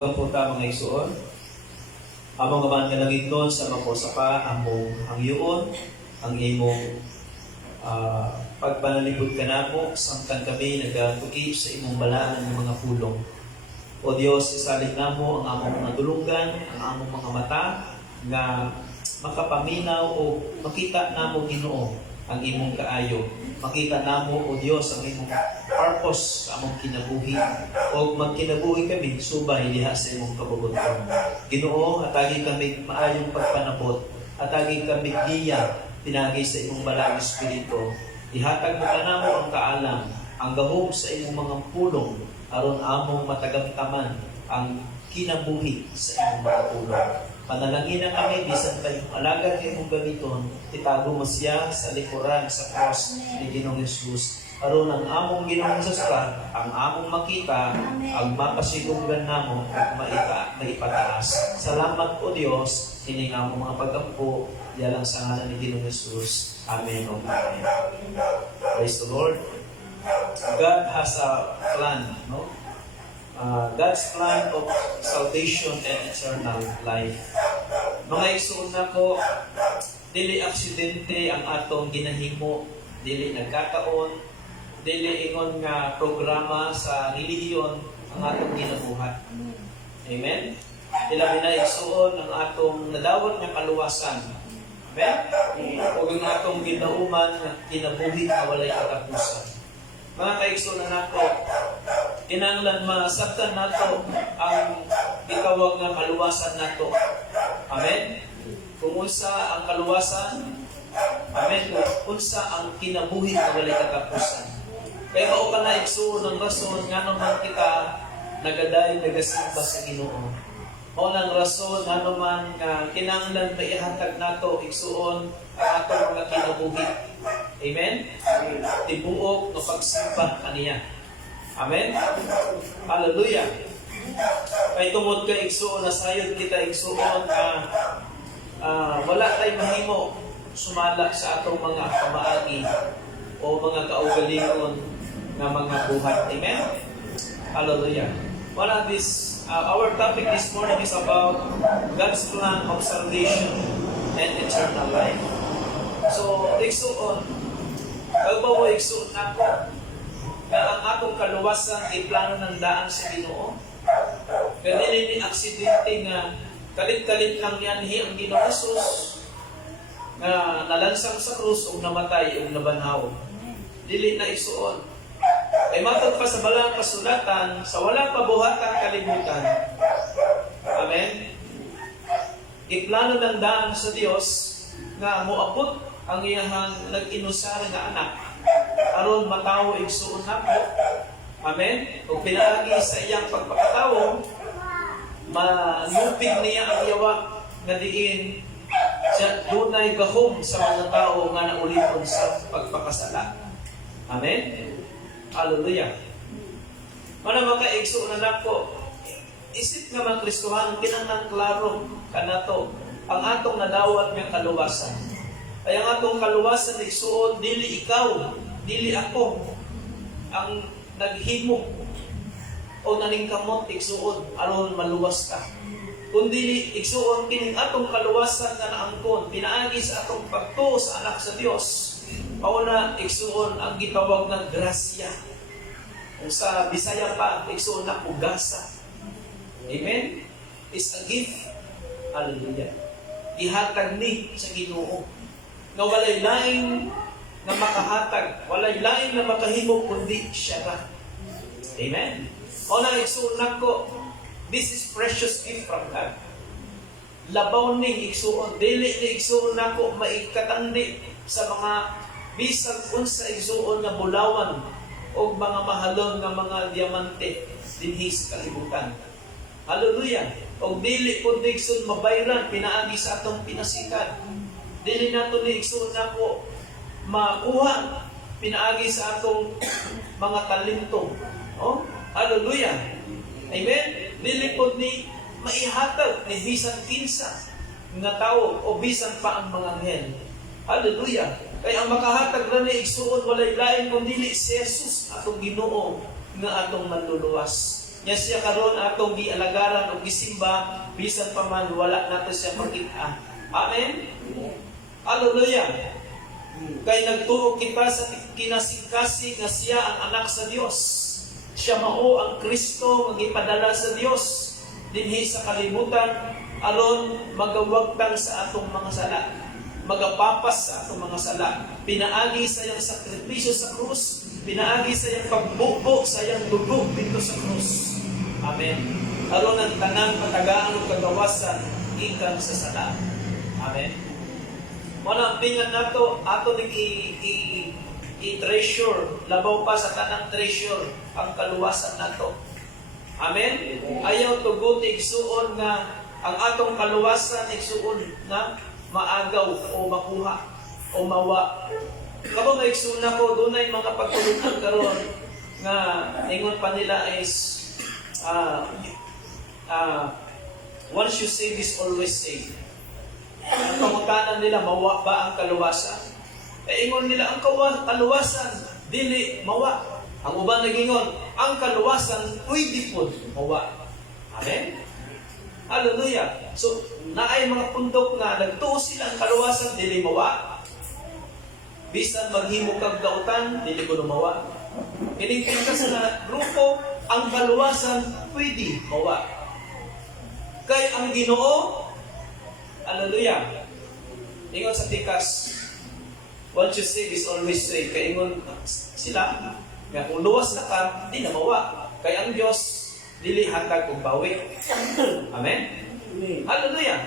Po ta mga igsoon, among aman nga nangignon sa mako sa pa among ang yuon, ang imong pagpanalipod kanamo samtang kami nagatuki sa imong balaan ng mga pulong. O Dios, isalig namo ang among mga dulungan, ang among mga mata nga makapaminaw o makita namo Ginoo ang imong kaayo. Makita namo o Dios ang imong purpose sa among kinabuhi o magkinabuhi kami subay diha sa imong kabubuton. Ginoo, atagi kami maayong pagpanabot, atagi kami giya pinagi sa imong balang espiritu. Ihatag mo kanamo ang kaalam, ang gahom sa imong mga pulong aron among matagamtaman ang kinabuhi sa imong mga pulong. Panalangin na kami, bisan kayong alagad kay mong gamiton, itago mo siya sa likuran, sa cross ni Ginoong Jesus. Aron ang among Ginoong Jesus ang among makita, ang mapasigunggan namo at maipataas. Salamat o Diyos, hining among mga pag-ampo, dialang sa ngalan ni Ginoong Jesus. Amen o Amen. Praise the Lord. God has a plan, no? God's plan of salvation and eternal life. Mga igsoon na ko, dili aksidente ang atong ginahimo, dili nagkataon, dili ingon nga programa sa relihiyon ang atong ginabuhat. Amen? Dila na igsoon ang atong nadawat nga kaluwasan. Amen? O ang atong ginauman nga kinabuhi na walay katapusan. Mga kaigsoon na nako, kinahanglan masabtan nato ang gitawag nga kaluwasan nato. Amen? Kung unsa ang kaluwasan, amen, kung unsa ang kinabuhi na walay katapusan. Kaya mao ka na igsuon ng rason nga naman kita nagadayon nagasimba sa Ginoo. Mao nang rason nga naman nga kinahanglan maihatag nato igsuon ang atong mga kinabuhi. Amen? Tibuok no pagsimba kaniya. Amen? Hallelujah! Kay tungod ka igsuon na sayod kita igsuon wala tayong mahimo sumala sa atong mga pamaagi o mga kaugalingon na mga buhat. Amen? Hallelujah! Our topic this morning is about God's plan of salvation and eternal life. So, igsuon, kagbawa igsuon ako na ang atong kaluwasan ay plano ng daan sa Ginoo. Ganili ni aksidente nga kalit-kalit lang yan ang Ginoong Jesus nga nalansang sa krus o namatay o nabanhaw. Dili na igsuon. Ay matod pa sa balang kasulatan sa walang pabuhatang kalibutan. Amen? Iplano ng daan sa Dios nga moabot ang iyang nag-inusar nga anak aron matawo igsuon nako. Amen? Kung pinaagi sa iyang pagpakatawo, manupig niya ang yawa nga diin siya dunay gahom sa mga tao nga naulipon sa pagpakasala. Amen? Hallelujah. Manang mga igsuon na nako, isip nga mga Kristohan, kinahanglan klaro kanato ang atong nadawat nga kaluwasan. Ay ang atong kaluwasan igsuon, dili ikaw, dili ako ang naghimo o naningkamot igsuon aron maluwas ka. Kundi igsuon kining atong kaluwasan nga naangkon pinaagi sa atong pagtuo sa anak sa Dios. Mao na igsuon ang gitawag nga grasya. Sa Bisaya pa igsuon na pugasa. Amen? Is a gift. Hallelujah. Ihatag ni sa Ginoo. Nga walay lain na makahatag, walay lain na makahimo kundi siya ra. Amen? O na igsuon nako, this is precious gift from God. Labaw ning igsuon, dili ni igsuon nako maikatandi sa mga bisag unsa igsuon nga bulawan o mga mahalon nga mga diamante dinhi sa kalibutan. Hallelujah! O dili po igsuon mabayran pinaagi sa atong pinasikat. Dili nato ni igsuon nako makuha pinaagi sa atong mga talento. Oh, hallelujah. Amen. Dili pod ni maihatag ni bisan kinsa nga tawo o bisan pa ang mga anghel. Hallelujah. Kay ang makahatag ra ni igsuon walay lain kundi si Jesus atong Ginoo nga atong manluluwas. nya siya karon atong gialagaran o gisimba bisan pa man wala nato siya makita. Amen. Hallelujah. Kay nagtuo kita sa kinasingkasing nga siya ang anak sa Dios. Siya mao ang Kristo nga gipadala sa Dios dinhi sa kalibutan aron magawagtang sa atong mga sala, magapapas sa atong mga sala. Pinaagi sa iyang sakripisyo sa krus, pinaagi sa iyang pagbubo sa iyang dugo dito sa krus. Amen. Aron ang tanang patagaan ug kagawasan ikan sa sala. Amen. Muna ang pingan nato ato ning i-treasure, labaw pa sa tanang treasure ang kaluwasan nato. Amen. Ayaw tugot igsuon nga ang atong kaluwasan igsuon nga maagaw o makuha o mawa. Kamo nga igsuon ko dunay mga pagtulunan karon nga ingon pa nila is once you say this, always say. Ang pangutanan nila, mawa ba ang kaluwasan? Ingon nila, ang kaluwasan, dili mawa. Ang uban nagingon, ang kaluwasan, pwede po mawa. Amen? Hallelujah. So, naay mga pundok nga, nagtuo sila ang kaluwasan, dili mawa. Bisan maghimo kag dautan, dili ko mawa. Kinigting ka sa grupo, ang kaluwasan, pwede mawa. Kay ang Ginoo, hallelujah. Ingon sa tikas, once you say this, always say. Kay ingon sila, nga kung luwas na ka, di na mawa. Kay ang Diyos, dili hatag kong bawi. Amen? Hallelujah.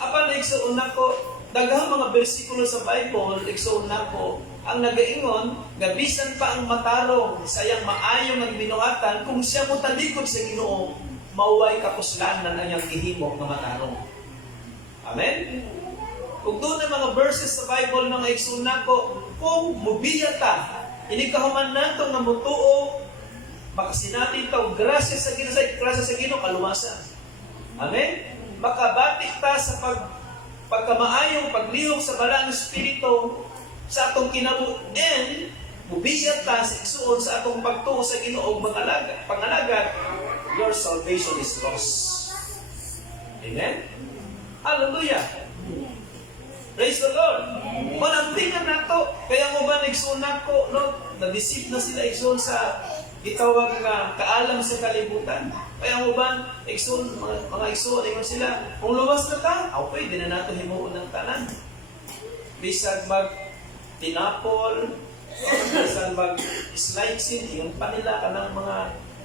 Apan igsuon nako, daghang mga bersikulo sa Bible, igsuon nako, ang nagaingon, nga bisan pa ang matarong, sayang maayong ang binuhatan, kung siya mo talikod sa Ginoo, mauway kapuslanan ang iyang gihimo nga matarong. Amen? Kung doon ang mga verses sa Bible na igsuon nako, kung mubiya ta, inikahuman nato nga mutuo, makasinatin ta og grasya sa Ginoo kaluwasan. Amen? Makabatik ta sa pagkamaayong paglihok sa balang espiritu sa atong kinabuhi, mubiya ta sa igsuon sa atong pagtuo sa Ginoo og pangalagad, your salvation is lost. Amen? Hallelujah! Praise the Lord! Manantingan na to. Kaya mo ba nagsuon ko, no? Na-deceive na sila igsuon sa itawag nga kaalam sa kalibutan. Kaya mo ba igsuon, mga igsuon, ingon sila, kung luwas na ka, okay, di na nato himuon ng tanan. Bisag mag-tinapol, bisag mag-slide sin, yung panila ka ng mga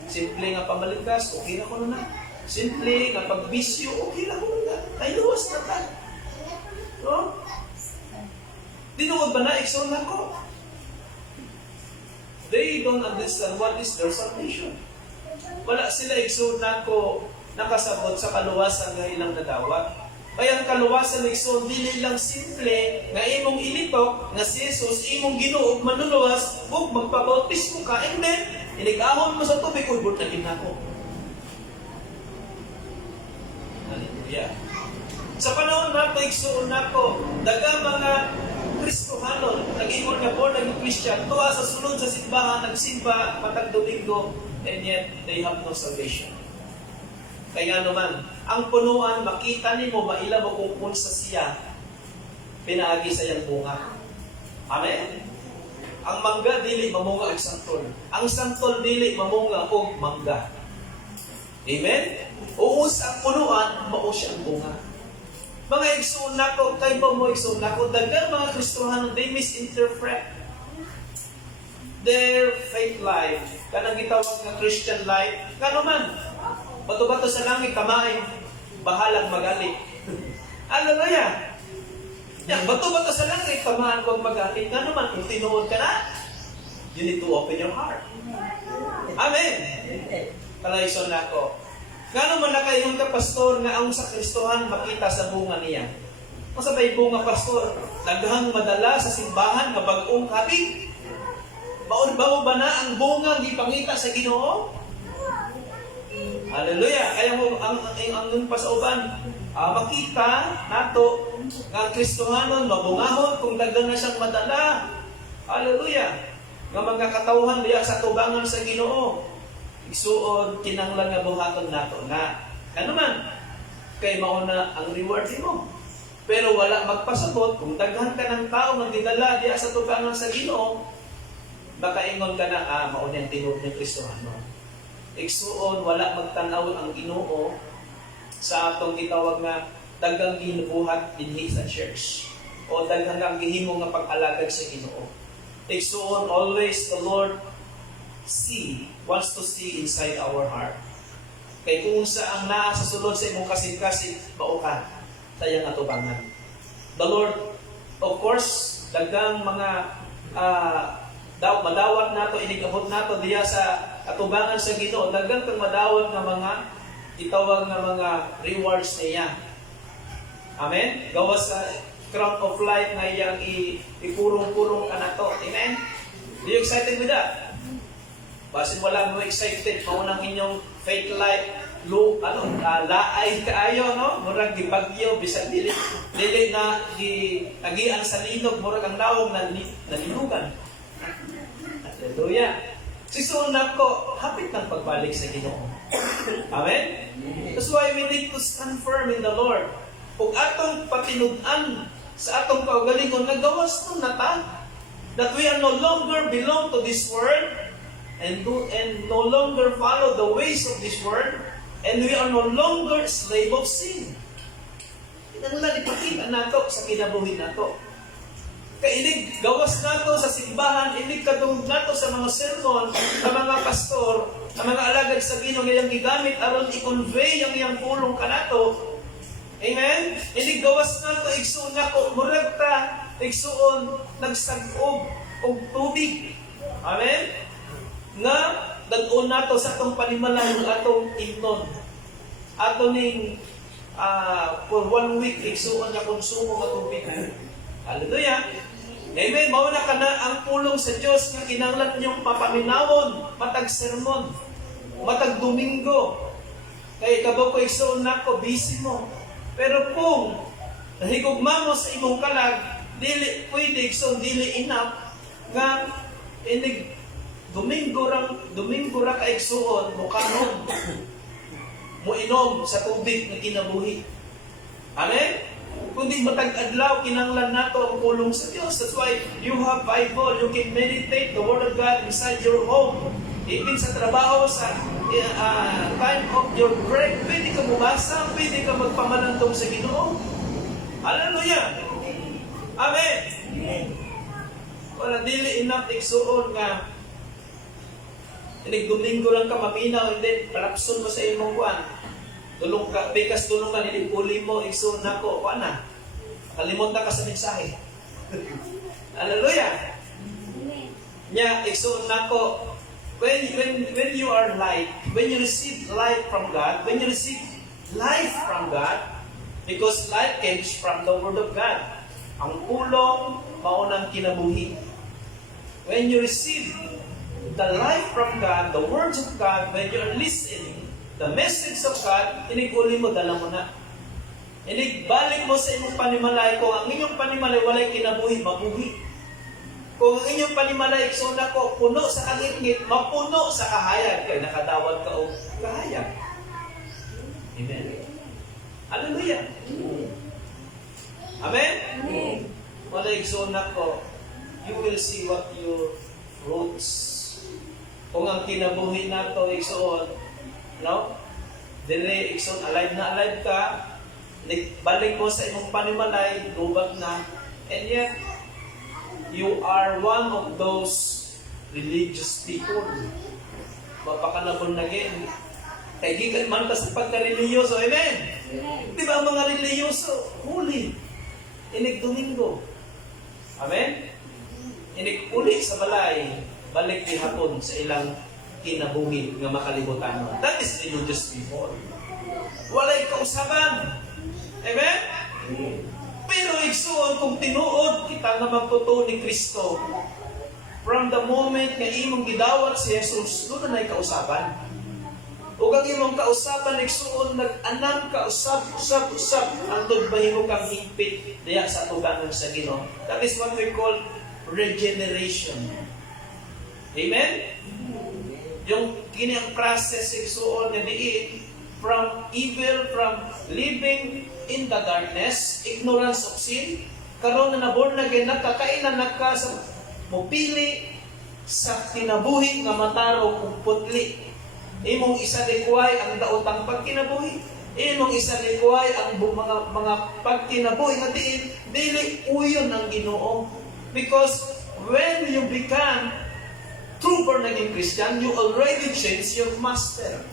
simple nga pamalikas, okay na ko na. Simple nga pagbisyo, okay na ko na. Ay, luwas na ka. No? Dinuod ba na igsoon ko? They don't understand what is their salvation. Wala sila igsoon ko nakasabot sa kaluwasan nga ilang nadawat. Kaya ang kaluwasan igsoon dili lang simple nga imong ilitok nga si Jesus imong Ginoo manuluwas ug magpabautismo ka and then iligahon mo sa tubig ug na ginako. Hallelujah. Sa panahon nato igsuon nako, daga mga Kristohanon, nag-ingon nga born again Christian, tuwa sa sulod sa simbahan, nagsimba matag Domingo, and yet they have no salvation. Kaya naman, ang punuan, makita nimo, maila mo kung sa siya, pinaagi sa iyang bunga. Amen? Ang mangga, dili mamunga og santol. Ang santol, dili mamunga og mangga. Amen? Uus ang punuan, mao siya ang bunga. Mga igsoon nako, kay ba mo igsoon nako, daghang mga Kristohanon, they misinterpret their faith life. Kanang gitawag nga Christian life. Kano man, bato-bato sa langit, kamay, bahalang magali. Hallelujah! Yan, bato-bato sa langit, kamahan kong magali. Kano man, kung tinuod ka na, you need to open your heart. Amen! Kalayson nako. Gano'n man nakaingon ka, pastor, nga ang sa Kristohan makita sa bunga niya. Kung sabay bunga, pastor, naghang madala sa simbahan nga bag-ong kapi. Baon-baon ba na ang bunga gipangita sa Ginoo? Hallelujah! Kaya mo, ang nun pa sa uban, makita nato nga ang Kristohanon, mabungahon kung daghan na siyang madala. Hallelujah! Nga mga katawhan diya sa tubangan sa Ginoo. Igsuon kinahanglan nga buhaton nato na kanuman kay mao na ang reward mo. Pero wala magpasabot kung daghan ka ng tao nga gidala diha sa tugangan sa Ginoo, baka ingon ka na mao ni ang tinuod ni Kristiyano. Igsuon wala magtan-aw ang Ginoo sa atong gitawag nga daghang ginubuhat dinhi sa church o daghang ang gihimo nga pag-alagad sa Ginoo. Igsuon always the Lord wants to see inside our heart. Kay kung sa ang naa sa sulod sa imong kasing-kasing, mauka tayang atubangan. The Lord, of course, daghang mga madawat nato, inigabot nato diya sa atubangan sa Ginoo, daghang kang madawat nga mga itawag nga mga rewards niya. Amen? Gawas sa crown of life nga iyang ipurong-purong ka na to. Amen? Are you excited with that? Basin wala mo excited, maunang inyong faith life, laay kaayo, no? Murag gibagyo, bisag dili na agian sa linog, murag ang lawong nalinugan. Hallelujah. Sisuon ko, hapit ng pagbalik sa Ginoo. Amen? That's why we need to stand firm in the Lord. Kung atong patinud-an sa atong kaugalingon, nagawas to nata, that we are no longer belong to this world, and no longer follow the ways of this world, and we are no longer slave of sin. Kinahanglan ipakita nato sa kinabuhi nato. Kaya inig gawas nato sa simbahan, inig katungod nato sa mga sermon, sa mga pastor, sa mga alagad sa Ginoo nga iyang gigamit aron i-convey ang iyang pulong kanato. Amen? Inig gawas nato igsuon nako murag ta igsuon nagsag-og og tubig. Amen? Nga dag-on nato sa atong panimalay atong imnon. Ato ning for 1 week igsuon nga konsumo nga tubig. Hallelujah. Amen. Mao na kana ang pulong sa Dios nga kinahanglan ninyong papaminawon matag sermon, matag Domingo. Kay kabo ko igsuon nako busy mo. Pero kung nahigugma mo sa imong kalag, dili pwede igsuon dili enough nga inig Domingo ra ka igsuon mo kanon mo inom sa tubig nga kinabuhi. Amen? Kundi matag adlaw kinahanglan nato ang pulong sa Dios. That's why you have Bible, you can meditate the Word of God inside your home. Even sa trabaho, sa time of your break, pwede ka mubasa, pwede ka magpamanantong sa Ginoo. Hallelujah! Amen! Wala dili enough igsuon nga Domingo lang ka maminaw, and then palapson mo sa imong kuan. Tulong ka, bekas tulong ka, nilipuli mo, igsoon nako, kuan na. Kalimutan ka sa mensahe. Hallelujah! Nya, igsoon nako, when you are light, when you receive light from God, when you receive life from God, because life comes from the Word of God. Ang pulong, maunang kinabuhi. When you receive the life from God, the words of God, when you're listening, the message of God, iniguli mo, dala mo na. Inigbalik mo sa imong panimalay. Kung ang inyong panimalay walay kinabuhi, mabuhi. Kung ang inyong panimalay, so nako, puno sa kangit-ngit, mapuno sa kahayag, kaya nakadawat ka o kahayag. Amen? Hallelujah! Amen? Walay so nako, you will see what your roots. Kung ang kinabuhi nato igsoon, no? Dili igsoon alive na alive ka, balik mo sa imong panimalay, lubat na. And yet you are one of those religious people. Mapakanabon na gin. Kay gikan man ta sa pagka-religyoso, amen? Di ba ang mga religyoso, holy, inig Domingo. Amen? Inig uli sa balay, balik di hapon sa ilang kinabuhi nga makalibutan mo. That is religious people. Walay kausaban. Amen? Pero igsuon kung tinuod kita nga magtuto ni Kristo, from the moment nga imong gidawat si Jesus, doon na kausaban. Ug ang imong kausaban igsuon nag-anam ka usab antod bahimo kang higpit diya sa tugangan sa Ginoo. That is what we call regeneration. Amen? Yung kini ang process igsuon nga diin from evil, from living in the darkness, ignorance of sin, karon na born again, nakakailan nagka sa mupili sa kinabuhi nga matarong ug putli. Imong isa likuay ang daotang pagkinabuhi. Imong isa likuay ang mga pagkinabuhi nga dili uyon ang Ginoo. Because when you become true born again Christian, you already changed your master.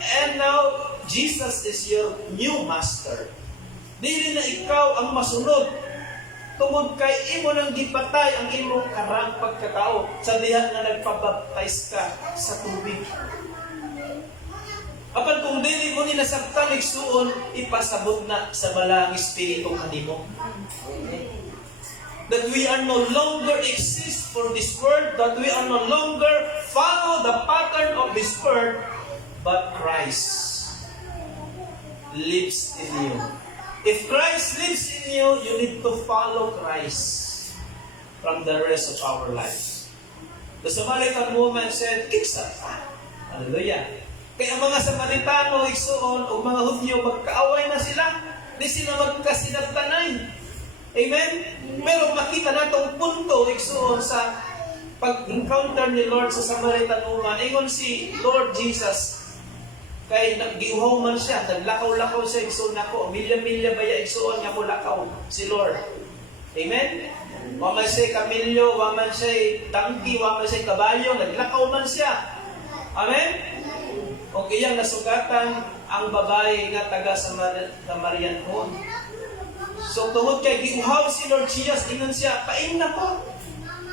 And now, Jesus is your new master. Dili na ikaw ang masunod. Tungod kay imo nang gipatay ang imong karang pagkatao sa diha nga nagpabaptize ka sa tubig. Apan kung dili mo ni nasabtan igsuon, ipasabot na sa balang espiritu kanimo. That we are no longer exist for this world, that we are no longer follow the pattern of this world, but Christ lives in you. If Christ lives in you, you need to follow Christ from the rest of our lives. The Samaritan woman said, "Kiksa." Hallelujah. Kaya ang mga Samaritano, igsuon, o mga Hudyo, magkaaway na sila. Di sila magkasinabtanay. Amen? Pero makita na itong punto, igsuon, sa pag-encounter ni Lord sa Samaritan woman. Ingon si Lord Jesus, kay nag-giuhaw man siya, naglakaw-lakaw siya, igsuon ako, milya-milya ba ya igsuon nga mo lakaw si Lord. Amen? Waman siya kamilyo, waman siya tangki, waman siya kabalyo, naglakaw man siya. Amen? O iyang nasugatan ang babae nga taga Samarianhon. So tungod kay giuhaw si Lord Jesus, ingon siya, pain na ko.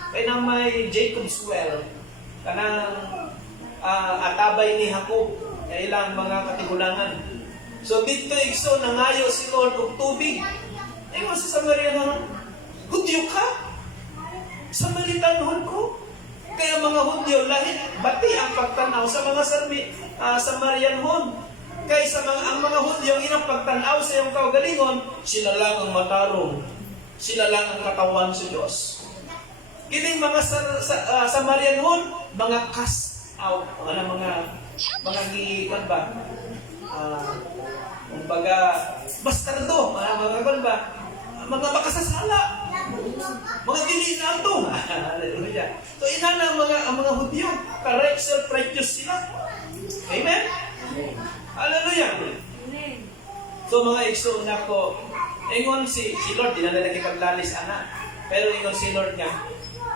Kaya nang may Jacob's well, kanang atabay ni Jacob, kaya ilang mga katigulangan. So dito igso, nangayo si Lord og tubig. Ingon sa Samarianhon, Hudyo ka? Samaritanhon ko? Kaya mga Hudyo, lahi, bati ang pagtanaw sa mga Samarianhon. Kaya ang mga Hudyo, ang inang pagtanaw sa iyong kaugalingon, sila lang ang matarong. Sila lang ang katawan sa Diyos. Kining mga Samarianhon, mga cast out, mga gikan ba? Kumbaga, bastardo, mga makasasala. Mga gilinatong. Hallelujah. So inana ang mga Hudyo, correct, self-righteous sila. Amen? Hallelujah. So mga igsoon nako, ingon si Lord, di na nakipaglalis ana. Pero ingon si Lord nga,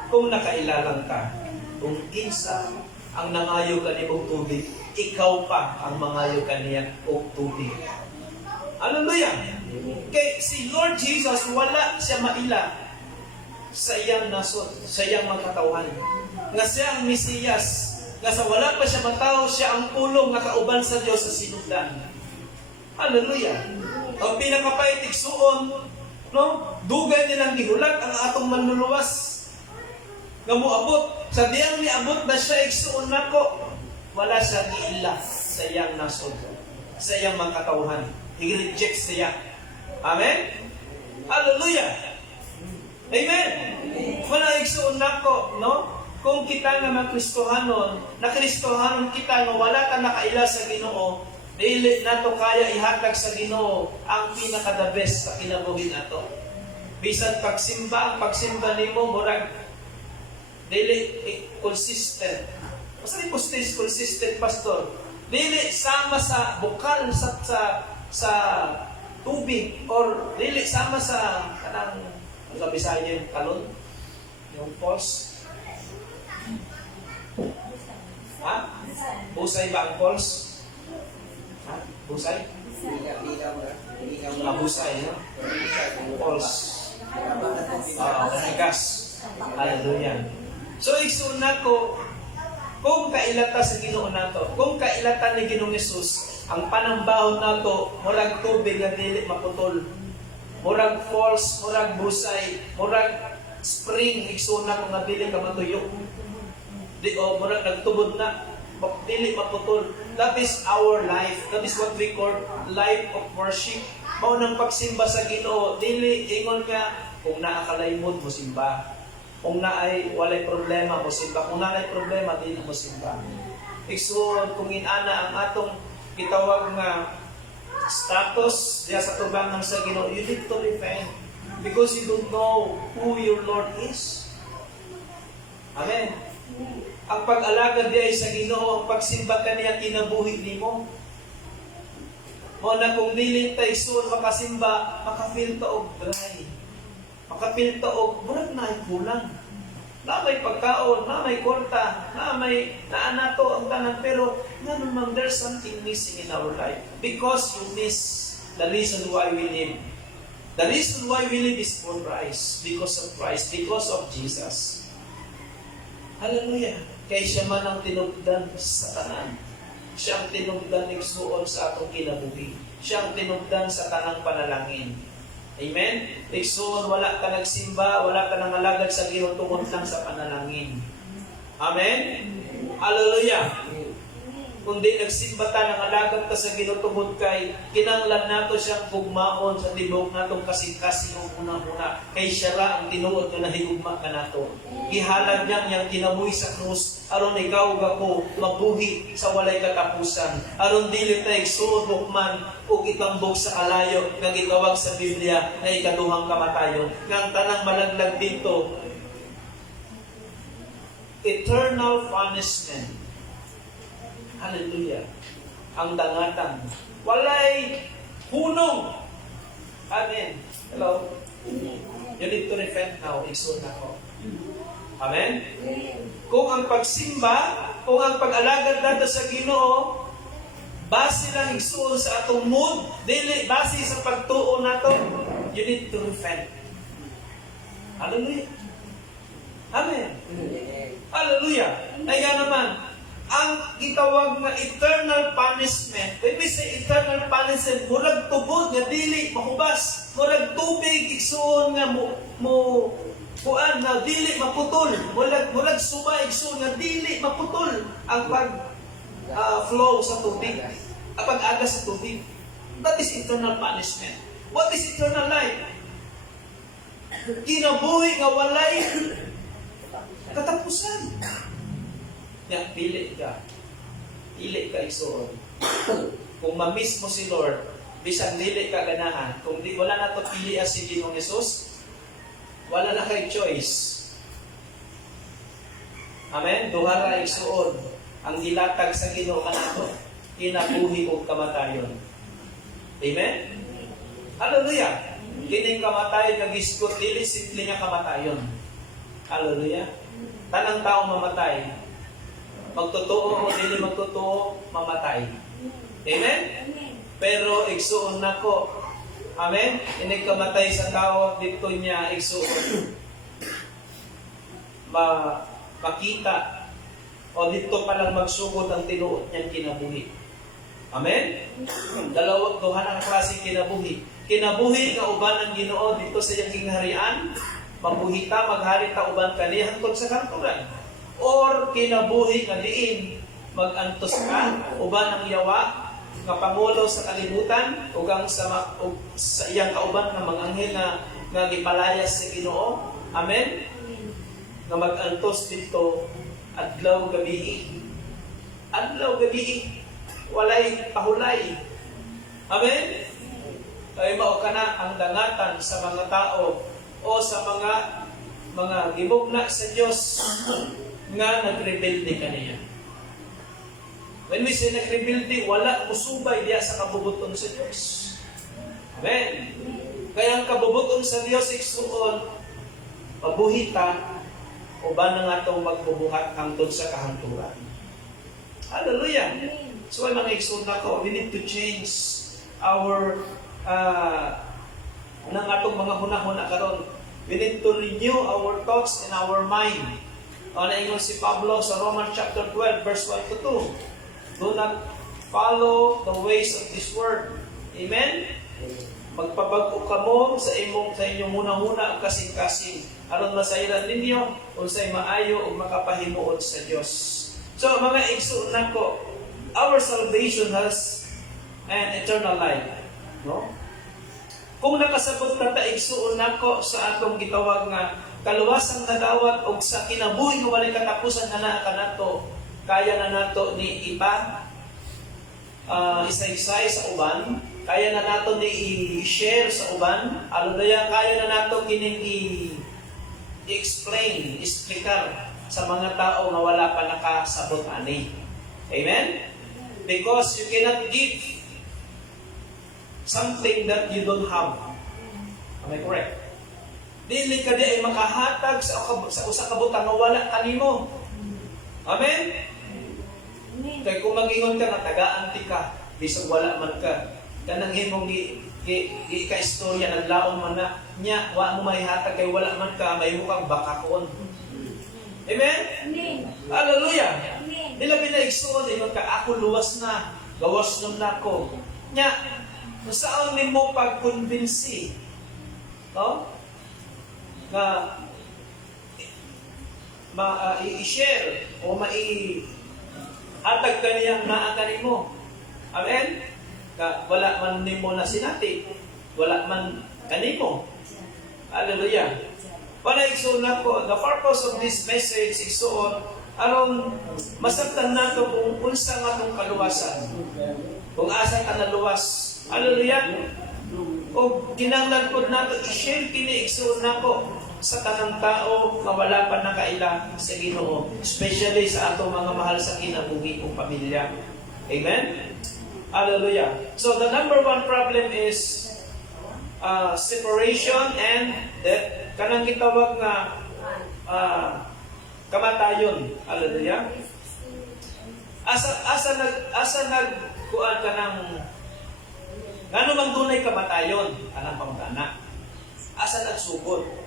kung nakailalang ka, kung kinsa ang nangayo ka ni og tubig, ikaw pa ang mangayo kaniya og tubig. Hallelujah. Kay si Lord Jesus, wala siya maila sa iyang nasod, sa iyang magkatawan. Nga siya ang Mesiyas, nga sa wala pa siya matao, siya ang pulong nga kauban sa Diyos sa sinugdan. Hallelujah. Ang pinakapait igsuon, no? Dugay nilang gihulat ang atong manluluwas. Nga moabot, sa diyang niabot na siya igsuon nako, wala siya giila sa iyang nasod, sa iyang magkatawan. I-reject siya. Amen? Hallelujah. Amen. Wala igsuon nako, no? Kung kita nga makristohanon, nakristohanon kita nga wala ka nakaila sa Ginoo, dili nato kaya ihatag sa Ginoo ang pinaka-the best sa kinabuhi nato. Bisan ang pagsimba nimo murag dili consistent. Basta ni consistent pastor. Dili sama sa bukal sa tubig or dili sama sa kanang sa Bisaya yung kalon, yung falls. Ha? Busay ba ang falls? Ha? Busay? Busay, no? Falls. Kanagas. Hallelujah. So, igsoon nako, kung kailata sa Ginoo nato, kung kailata ni Ginoong Hesus, ang panambahon nato, murag tubig nga dili maputol. Murag falls, murag busay, murag spring, igsoon na kung nga dili ka matuyo. Murag nagtubod na, dili maputol. That is our life. That is what we call life of worship. Maunang pagsimba sa Ginoo, dili ingon nga, kung naakalaymod mo simba. Kung naay walay problema mo simba. Kung naay problema, dili mo simba. Igsuon kung inana ang atong gitawag nga status diya sa tubangan sa Ginoo, you need to repent because you don't know who your Lord is. Amen. Ang pag-alagad diya sa Ginoo, ang pagsimba kaniya kinabuhi nimo. Mo na kung dili ta igsuon makasimba, makafeel ta og dry. Makafeel ta og murag na kulang. Na may pagkaon, na may kwarta, na may naanato ang tanan, pero nga naman there's something missing in our life because you miss the reason why we live. The reason why we live is for Christ, because of Jesus. Hallelujah. Kaya siya man ang tinugdan sa tanan. Siya ang tinugdan igsuon sa atong kinabuhi. Siya ang tinugdan sa tanang panalangin. Amen? Igsuon, wala ka nagsimba, wala ka nangalagad sa Ginoo tungod lang sa panalangin. Amen? Hallelujah! Kundi nagsimba ta, nangalagad ka sa Ginoo tungod kay kinanglan nato siyang gugmaon sa tibok natong kasing-kasing una-una. Kay siya ra ang tinuod na nahigugma ka nato. Gihalad niyang niyang kinabuhi sa krus, aron ikaw gako mabuhi sa walay katapusan. Aron dili ta igsuon hukman o itambok sa kalayo nga gitawag sa Biblia na ikaduhang kamatayon. Nga tanang malaglag dito, eternal punishment. Hallelujah. Ang dangatan. Walay hunong. Amen. Hello? You need to repent now. Igsoon ako. Amen? Kung ang pagsimba, kung ang pag-alagad nato sa Ginoo, base lang igsuon sa atong mood, dili base sa pagtuo nato, you need to repent. Hallelujah. Amen. Hallelujah. Ay naman, ang gitawag nga eternal punishment, when we say eternal punishment, murag tubod nga dili mahubas, murag tubig igsuon nga kuan na dili maputol, murag suba igsuon nga dili maputol ang pag flow sa tubig, ang pag-aga sa tubig. That is eternal punishment. What is eternal life? Kinabuhi nga walay katapusan. Nga, pili ka igsuon. Kung ma-miss mo si Lord, bisang dili ka ganahan, kung wala na to pili si Ginoong Jesus, wala na kay choice. Amen? Duhara igsuon ang gilatag sa Ginoo kanato, kinabuhi o kamatayon. Amen? Hallelujah! Kining kamatayon nga gisgot, dili simple nga kamatayon. Hallelujah! Tanang tao mamatay, magtotoo o dili magtotoo, mamatay. Amen? Pero igsuon nako. Amen? Inig kamatay sa tao dito niya igsuon. Makita o dito pa lang magsugod ang tinuod niyang kinabuhi. Amen? Duha ng klaseng kinabuhi. Kinabuhi nga uban ang Ginoo dito sa iyang kingharian, mabuhita maghari ta uban kaniya hangtod sa kanturan. Or kinabuhi nga diin magantos ka uban ang yawa nga pangulo sa kalibutan ug ang sa iyang kauban nga mga anghel nga gipalayas sa Ginoo. Amen. Nga magantos dito adlaw gabi. Adlaw gabi walay pahulay. Amen. Ay mao kana ang dangatan sa mga tao o sa mga gibugna sa Dios nga nagrebelde kaniya. When we say nagrebelde, wala musubay diya sa kabubuton sa Dios. Amen. Kaya ang kabubuton sa Dios igsuon, pabuhita uban na nga itong magbubuhat hangtod sa kahanturan. Hallelujah. So ay mga igsuon nako, we need to change our nang atong mga hunahuna karon. We need to renew our thoughts and our mind. Naingon si Pablo sa Romans chapter 12, verse 1 to 2. Do not follow the ways of this world. Amen? Magpabago kamo sa inyong hunahuna ang kasing-kasing. Aron masairan ninyo, unsay maayo o makapahimuot sa Dios. So, mga igsuon nako, our salvation has an eternal life. No? Kung nakasabot na taigsuon nako sa atong gitawag nga kaluwasang nadawat og sa kinabuhi nga walay katapusan nga naa kanato, kaya na nato ni isa-isay sa uban, kaya na nato ni i-share sa uban, aludaya kaya na nato kining i-explain, explicar sa mga tao nga wala pa nakasabot ani. Amen? Because you cannot give something that you don't have. Am I correct? Dili ka di ay makahatag sa usa ka butang nga wala kanimo. Amen? Kaya kung mag-ingon ka, natagaan ti ka, bisag wala man ka, kanang himong ka-istorya, naglaon man na, niya, wala mo mahihatag, kay wala man ka, may hukang bakakon. Amen? Hallelujah! Nila pinaigsuon, ingon ka, ako luwas na, gawas nun na ako. Niya, saan mo pag-convince? No? Na i-share o hatag ka niyang naakanin mo. Amen? Wala man nimo na sinati. Wala man kanimo. Hallelujah. Para igsoon na ko, the purpose of this message, igsoon, aron masabtan nato kung unsa nga itong kaluwasan. Kung asa ka naluwas. Hallelujah. O kinanglan po nato, i-share kini igsoon na ko sa tanang tao nga wala pa nakaila sa Ginoo, especially sa atong mga mahal sa kinabuhi kong pamilya. Amen? Hallelujah. So the number one problem is separation and death. Kanang gitawag nga kamatayon. Hallelujah. Asa nag kuan kanang ngano man dunay kamatayon kanang pamtana. Asa nagsugod.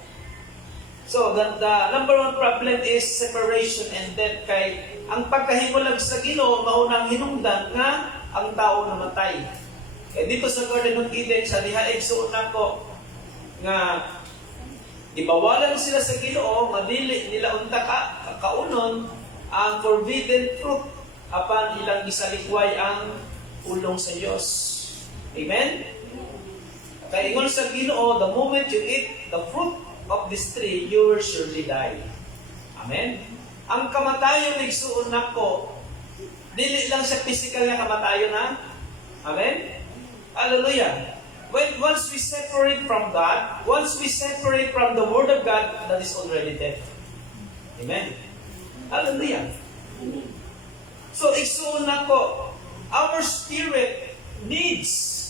So, the number one problem is separation and death. Kay ang pagkahimulag sa Ginoo maunang hinungdan nga ang tao namatay. Kaya dito sa Garden of Eden, sa diha igsuon nako nga ibawalan sila sa Ginoo, madili nila unta kaunon ang forbidden fruit apan ilang gisalikway ang pulong sa Dios. Amen? Kaya ingon sa Ginoo, the moment you eat the fruit of this tree, you will surely die. Amen? Ang kamatayon igsuon nako, dili lang siya physical na kamatayon na. Amen? Hallelujah. Once we separate from God, once we separate from the Word of God, that is already death. Amen? Hallelujah. So igsuon nako, our spirit needs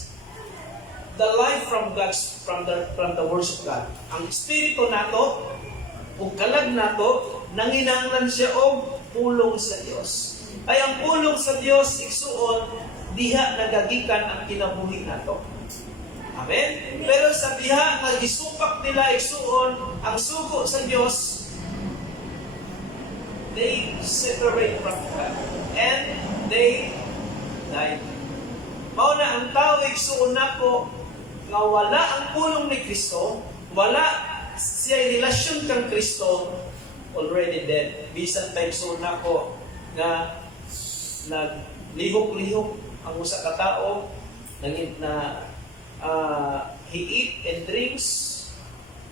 the life from the words of God. Ang espiritu nato ug kalag nato nanginahanglan siya og pulong sa Dios. Ay ang pulong sa Dios igsuon diha nagagikan ang kinabuhi nato. Amen. Pero sa diha nga gisupak nila igsuon ang sugo sa Dios, they separate from God and they died. Mao na ang tao igsuon nako nga wala ang pulong ni Kristo, wala siya relasyon kang Kristo, already dead. Bisan tayo igsuon nako nga naglihok-lihok ang usa ka tao he eat and drinks.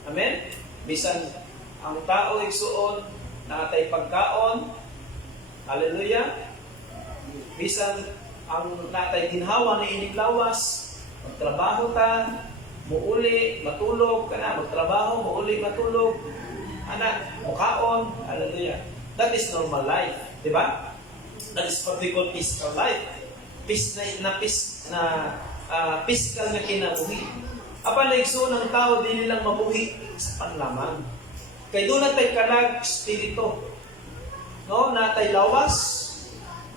Amen? Bisan ang tao igsuon natay pagkaon. Hallelujah. Bisan ang natay ginhawa ni ining lawas, magtrabaho ta, muuli, matulog ka na, magtrabaho, muuli, matulog, anak, mukaon, hallelujah. That is normal life, di ba? That is what we call physical life. Physical na kinabuhi. Apan naigsuon ng tao, di nilang mabuhi sa panlaman. Kay doon natay kalag espiritu. No? Natay lawas,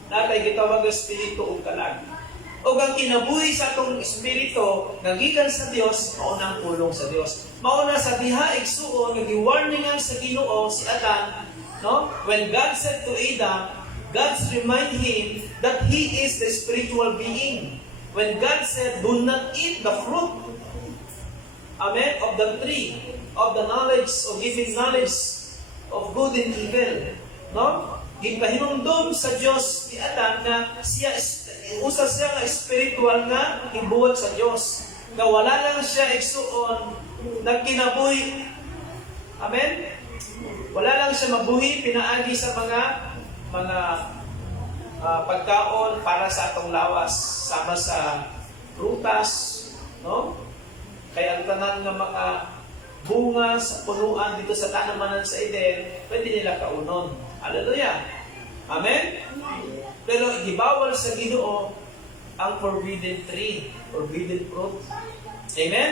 natay gitawag ang espiritu o kalag. O ang kinabuhi sa atong espiritu, nagikan sa Dios, maunang pulong sa Dios. Mauna sa diha igsuon, nagi-warningan sa Ginoo si Adan, no? When God said to Adam, God remind him that he is the spiritual being. When God said, do not eat the fruit, amen, of the tree, of the knowledge, of giving knowledge of good and evil, no? Gipahinumdum sa Dios ni Adan na usa siya nga espiritual nga hibuot sa Dios. Nga wala lang siya igsuon nagkinabuhi. Amen? Wala lang siya mabuhi pinaagi sa mga pagkaon para sa atong lawas, sama sa prutas, no? Kaya ang tanan nga mga bunga sa punuan dito sa tanamanan sa Eden, pwede nila kaunon. Hallelujah! Amen? Pero gibawal sa Ginoo ang forbidden tree, forbidden fruit. Amen?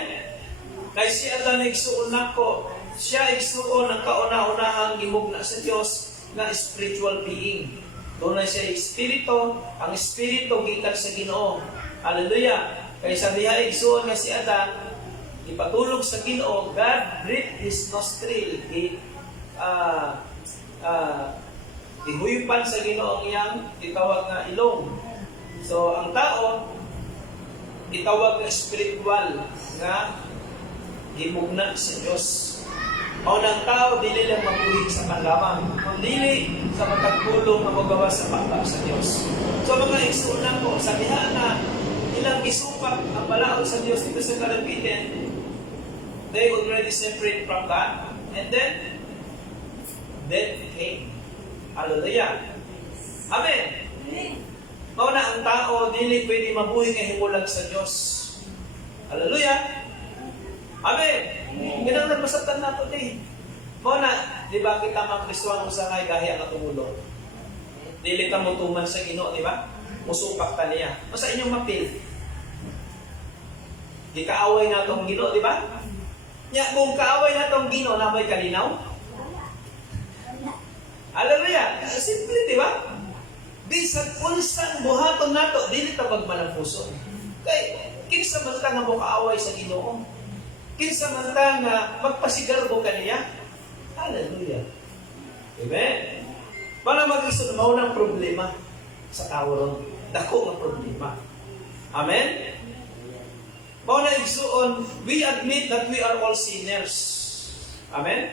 Kaya si Adan igsuon nako, siya igsuon ang kauna-unahang gimugna sa Dios na spiritual being. Doon na siya espiritu, ang espiritu gikan sa Ginoo. Hallelujah! Kaya sa diha igsuon nga si Adan, ipatulog sa Ginoo, God breathed His nostril. Ihuyupan sa Ginoo ang iyang itawag nga ilong. So, ang tao, itawag na spiritual nga himugna sa Diyos. O ng tao, dili lang mabuhi sa panlamang, kundi sa matagpulong na magawa sa pakpak sa Diyos. So, mga igsuunan ko, sa diha na ilang isupak ang balaod sa Diyos dito sa Kalapitan, they already separate from God. And then, death came. Hallelujah. Amen. Mao na ang tao, dili pwede mabuhi nga himulag sa Diyos. Hallelujah. Amen. Kinahanglan masabtan nato ni. Mao na, di ba kita mga Kristiyan usangay gahi ang tumulong. Dili ta motuman sa Ginoo, di ba? Musupak ta niya. Sa inyong mapil. Di kaaway nato ang Ginoo, di ba? Nya kung kaaway nato ang Ginoo na may kalinaw. Hallelujah. Simple, di ba? Bisag unsang buhaton nato, dili ta magmanampuson. Kay kinsa man ta nga mokaaway sa Ginoo? Kinsa man ta nga magpasigarbo kaniya? Hallelujah. Amen. Para mag-isod mao nang problema sa tao ron. Dako nga problema. Amen. Mao na igsuon, we admit that we are all sinners. Amen.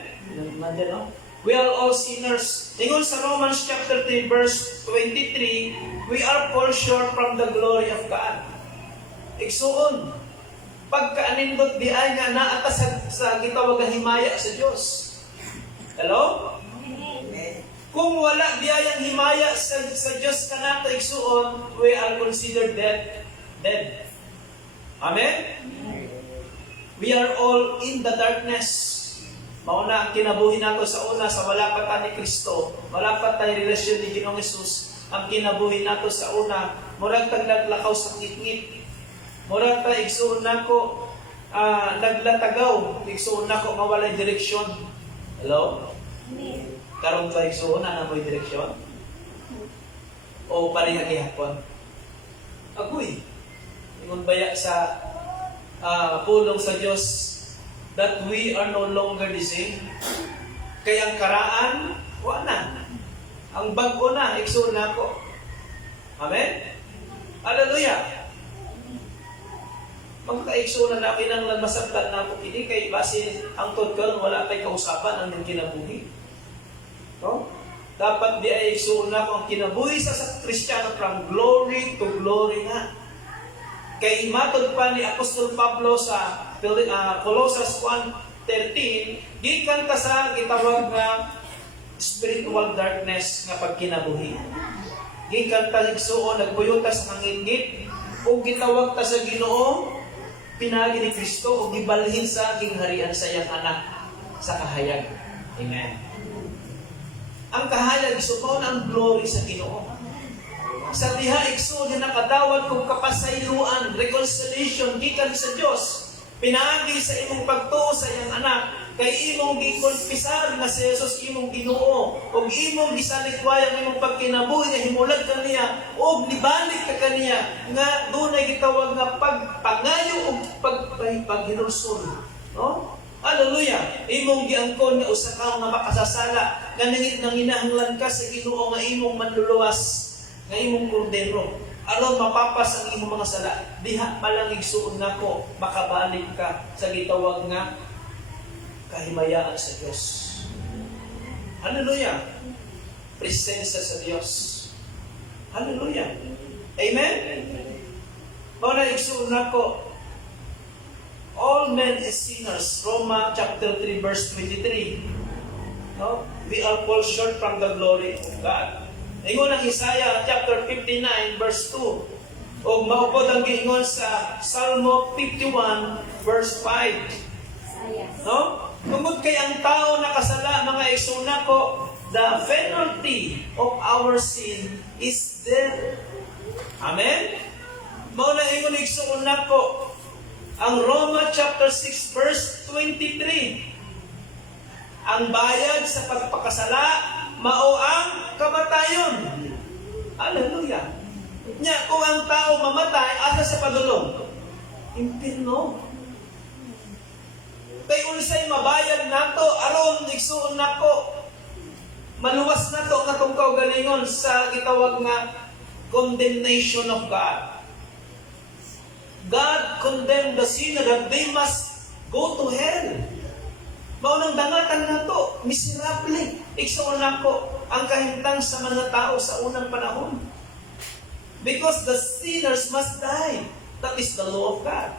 Nandiyan, no? We are all sinners. Ingon sa Romans chapter 3 verse 23, we are fall short from the glory of God. Igsuon, pagkaanindot di ay nga naata sa gitawag nga himaya sa Dios. Hello? Kung wala biyayang himaya sa Dios kanato igsuon, we are considered dead. Amen? We are all in the darkness. Mauna ang kinabuhi nato sa una, sa wala pa ta ni Kristo, wala pa tayo relasyon ni Ginoong Jesus. Ang kinabuhi nato sa una, murag taglakaw sa ngit-ngit. Murag ta igsuon nako, naglatagaw, igsuon nako mawalay direksyon. Hello? Karong ta igsuon na mo'y direksyon? O pareha gihapon? Agoy. Ingon baya sa pulong sa Dios, that we are no longer the same. Kaya ang karaan, wala. Ang bago na, igsuon na ako. Amen? Hallelujah! Magka-igsuon na namin ang masabtan na ako kini, kay base ang todkaron, wala tayo kausapan ang kinabuhi. No? Dapat di ay igsuon na ako ang kinabuhi sa Kristiyano from glory to glory na. Kay matod pa ni Apostol Pablo sa Colossians 1:13, gikan ta sa gitawag nga spiritual darkness nga pagkinabuhi. Gikan ta igsuon nagbuyota sa hangit-ngit ug gitawag ta sa Ginoo pinagi ni Kristo ug gibalhin sa gingharian sa iyang anak sa kahayag. Amen. Ang kahayag isuon ang glory sa Ginoo. Sa diha igsuon nga nakadawat kong kapasayloan, reconciliation gikan sa Dios. Pinaagi sa imong pagtuo sa iyang anak, kay imong gikonfisar na si Jesus imong Ginoo, ug imong gisalikwayan imong pagkinabuhi nga himulag kaniya, ug nibalik ka kaniya nga dunay gitawag nga pagpangayo ug paghinulsol. No? Hallelujah! Imong giangkon nga usa ka nga makasasala, nga nanginahanglan ka sa Ginoo nga imong manluluwas, nga imong kordero. Aron mapapas ang imong mga sala, diha palang igsuon nako makabalik ka sa gitawag nga kahimayaan sa Dios. Hallelujah. Presensya sa Dios. Hallelujah. Amen. Para igsuon nako, all men is sinners. Roma chapter 3 verse 23. No? We are fall short from the glory of God. Ingon ang Isaiah chapter 59 verse 2. O maupod ang giingon sa Salmo 51 verse 5. No? Tungod kay ang tao nakasala, mga isuna ko, the penalty of our sin is death. Amen? Mao na ingon igsuon nako ang Roma chapter 6 verse 23. Ang bayad sa pagpakasala mao ang kamatayon. Hallelujah. Nya kung ang tao mamatay asa sa padulong? Impierno. Kay unsay mabayad nato aron igsuon nako maluwas nato nga tong kaugalingon sa gitawag nga condemnation of God. God condemned the sinner that they must go to hell. Maunang dangatan na to, miserable. Igsuon nako ang kahintang sa mga tao sa unang panahon. Because the sinners must die. That is the law of God.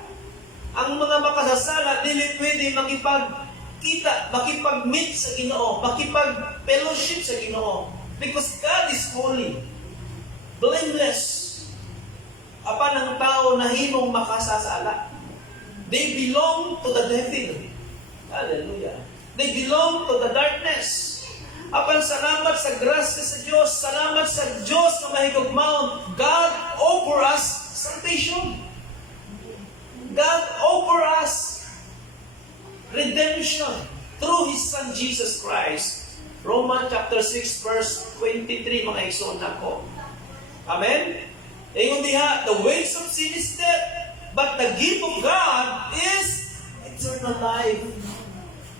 Ang mga makasasala, dili pwede makipagkita, makipag-meet sa Ginoo, makipag-fellowship sa Ginoo. Because God is holy, blameless. Apan ang tao na himong makasasala. They belong to the devil. Hallelujah. They belong to the darkness. Apan salamat sa grasya sa Diyos, salamat sa Diyos na mahigugmaon, God offer us salvation. God offer us redemption through His Son Jesus Christ. Romans chapter 6 verse 23, mga igsoon nako. Amen? Ingon diha, the wages of sin is death, but the gift of God is eternal life.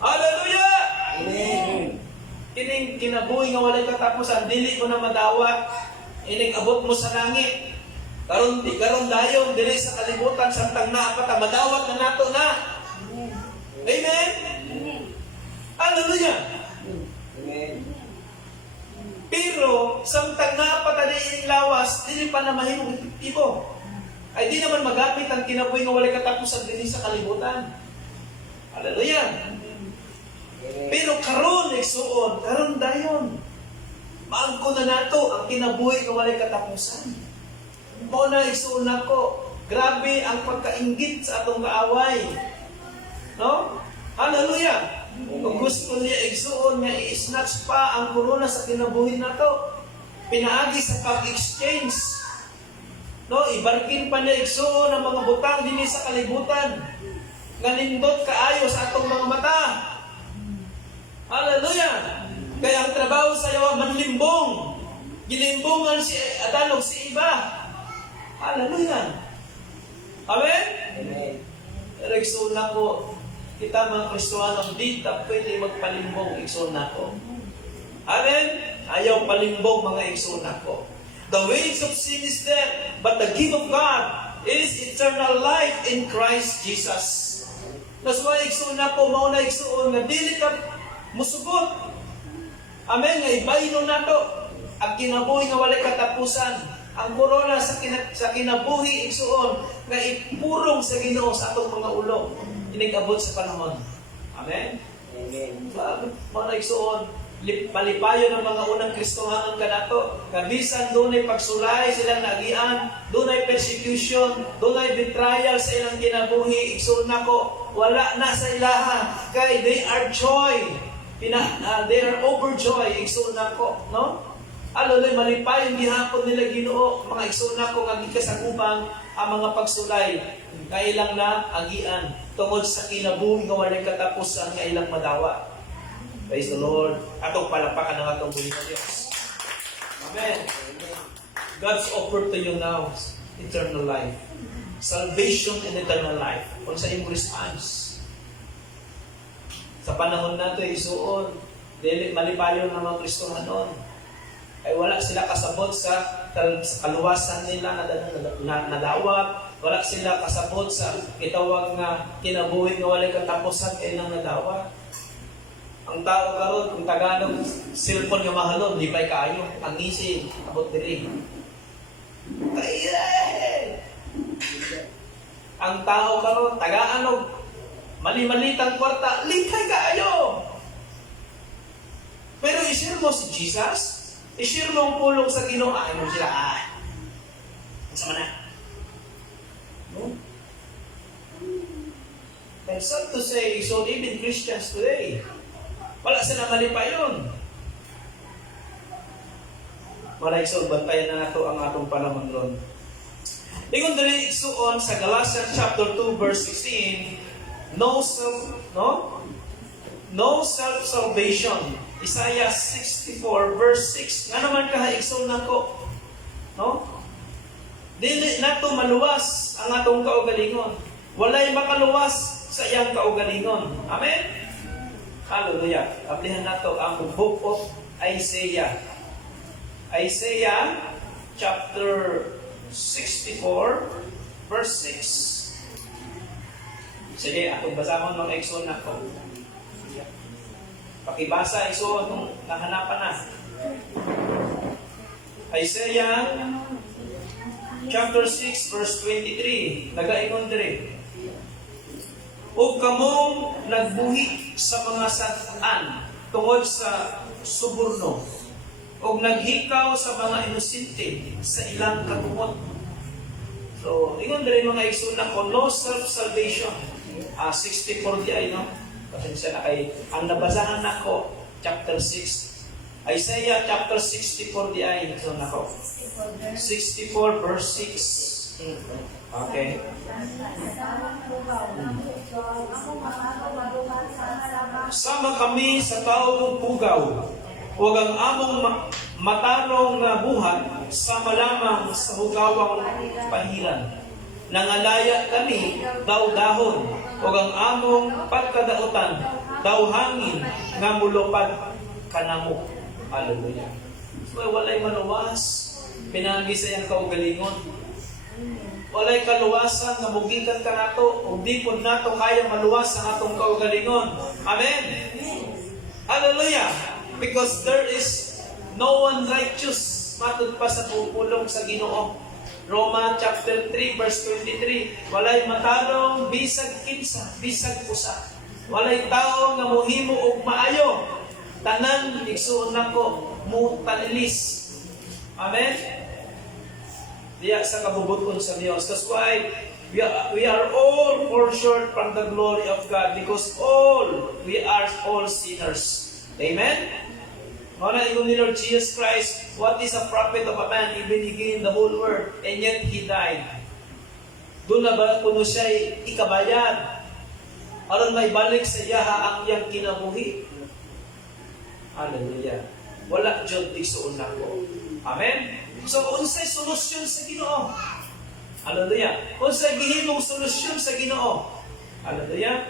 Hallelujah! Amen. Kining kinabuhi nga walay katapusan, dili mo na madawat. Ining abot mo sa langit. Karon dayon dili sa kalibutan samtang naapata madawat na nato na. Amen. Hallelujah. Amen. Pero samtang napata ining lawas, dili pa na mahimong epektibo. Ay di naman magamit ang kinabuhi nga walay katapusan dinhi sa kalibutan. Hallelujah. Pero karon igsuon, karon dayon. Maangko na nato ang kinabuhi nga walay katapusan. Mao na igsuon nako, grabe ang pagkainggit sa atong kaaway. No? Hallelujah. Kung gusto niya igsuon nga i-snatch pa ang corona sa kinabuhi nato, pinaagi sa pag-exchange. No, ibarkin pa niya igsuon ang mga butang dinhi sa kalibutan. Nganindot kaayo sa atong mga mata. Hallelujah! Kaya ang trabaho sa iyo manlimbong. Gilimbungan si Adalog si iba. Hallelujah! Amen? Amen. Pero igsoon na ko, kita mga Kristohanong di ta pwede magpalimbong, igsoon na ko. Amen? Ayaw palimbong mga igsoon na ko. The wages of sin is death, but the gift of God is eternal life in Christ Jesus. That's why igsoon na ko, mauna igsoon nga dili ka musugot. Amen. Nga ibayno nato ang kinabuhi nga walay katapusan. Ang corona sa kinabuhi igsuon nga ipurong sa Ginoo sa atong mga ulo. Inigabot sa panahon. Amen. Amen. Mga igsuon, palipayo ng mga unang Kristohanon kanato. Kabisan dunay pagsulay silang nagian, dunay persecution, dunay betrayal sa ilang kinabuhi. Igsuon nako, wala na sa ilaha kay they are joy. They are overjoyed, igsuon nako, no? Aloy malipayon gihapon nila Ginoo, mga igsuon nako nga gikasagubang ang mga pagsulay nga ilang na agian tungod sa kinabuhi nga walay katapusan nga ilang madawa. Praise the Lord. Atong palapakan ng atong buhay na Diyos. Amen. God's offer to you now eternal life. Salvation and eternal life. Kung sa imong response. Sa panahon nato isuon, dili malipayon ng mga Kristohanon. Ay wala sila kasabot sa kaluwasan nila na nadawat, wala sila kasabot sa itawag nga kinabuhi nga walay katapusan kay nang nadawat. Ang tao karon kung Tagalog cellphone nga mahalon, di pay kaayo, ang isig abot diri. Ang tao karon Tagalog mali-malitang kwarta, likay kaayo. Pero isir mo si Jesus, I-share mo ang pulong sa Ginoo, mo sila, masama na. No? And sad to say, so even Christians today, wala sila mali pa yun. Wala isog, bantayan na nato ang atong panahon ron. Ingon dali igsuon sa Galatians chapter 2 verse 16, no self-salvation. Isaiah 64 verse 6. Nga naman kahaigsoon nako. No? Dili nato maluwas ang atong kaugalingon. Walay makaluwas sa iyang kaugalingon. Amen? Hallelujah. Ablihan nato ang book of Isaiah. Isaiah chapter 64 verse 6. Sige, atong basahon mga igsoon nako. Pakibasa igsoon kung nahanapan na. Isaiah chapter 6 verse 23. Nagaingon diri. O kamong nagbuhi sa mga sad-an tungod sa suborno, o naghikaw sa mga inosente sa ilang katumot. So, ingon diri mga igsoon ko, no self-salvation. 64 di ay, no? Pasensya na kay, ang nabasahan nako, chapter 6. Isaiah chapter 64 di ay, igsoon nako. 64 verse 6. Okay. Sama kami sa taong pugaw, huwag ang among matarong na buhat, sama lamang sa hugawang pahiran. Nangalaya kami, daw dahon, huwag ang among pagkadautan, daw hangin, nga mulupad kanamo. Hallelujah. So, walay maluwas, pinagi sa iyang kaugalingon. Walay kaluwasan nga mugikan ka nato, ug di pud nato kaya maluwas ang atong kaugalingon. Amen. Hallelujah. Because there is no one righteous matud pa sa pupulong sa Ginoo. Roma chapter 3 verse 23. Walay matarong bisag kinsa, bisag usa. Walay tawo nga mohimo og maayo. Tanan igsuon nako mo tanilis. Amen. Diya sa kabubuton sa Diyos. That's why we are all fall short from the glory of God, because we are all sinners. Amen? Muna ingon ni Lord Jesus Christ, what is a prophet of a man, even he gained the whole world, and yet he died. Doon na ba kuno siya ikabayad? Aron may balik sa iyaha ang iyang kinabuhi. Hallelujah. Wala dyan tigsuon nako. Amen? So, unsay solusyon sa Ginoo? Hallelujah. Unsay gihimong solusyon sa Ginoo? Hallelujah.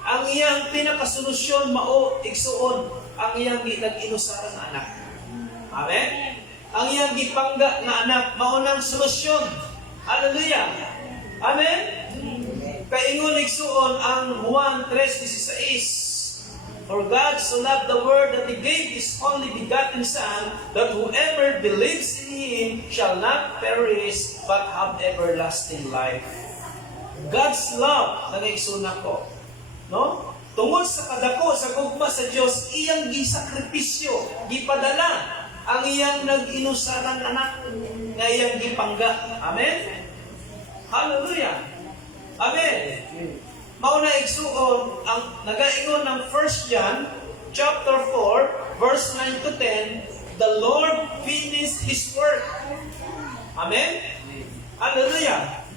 Ang iyang pinakasolusyon mao igsuon ang iyang nag-inusarang anak. Amen. Ang iyang gipangga na anak mao nang solusyon. Hallelujah. Amen. Kaingon igsuon ang Juan 3:16. For God so loved the world that He gave His only begotten Son, that whoever believes in Him shall not perish, but have everlasting life. God's love, nangigsunan ko. No? Tungod sa kadako, sa gugma sa Diyos, iyang gisakripisyo, gipadala, ang iyang nag-inusaran anak, nga iyang gipangga. Amen? Hallelujah. Amen. Mauna igsuon ang nagaingon ng 1 John chapter 4 verse 9 to 10, the Lord finished His work. Amen? Hallelujah.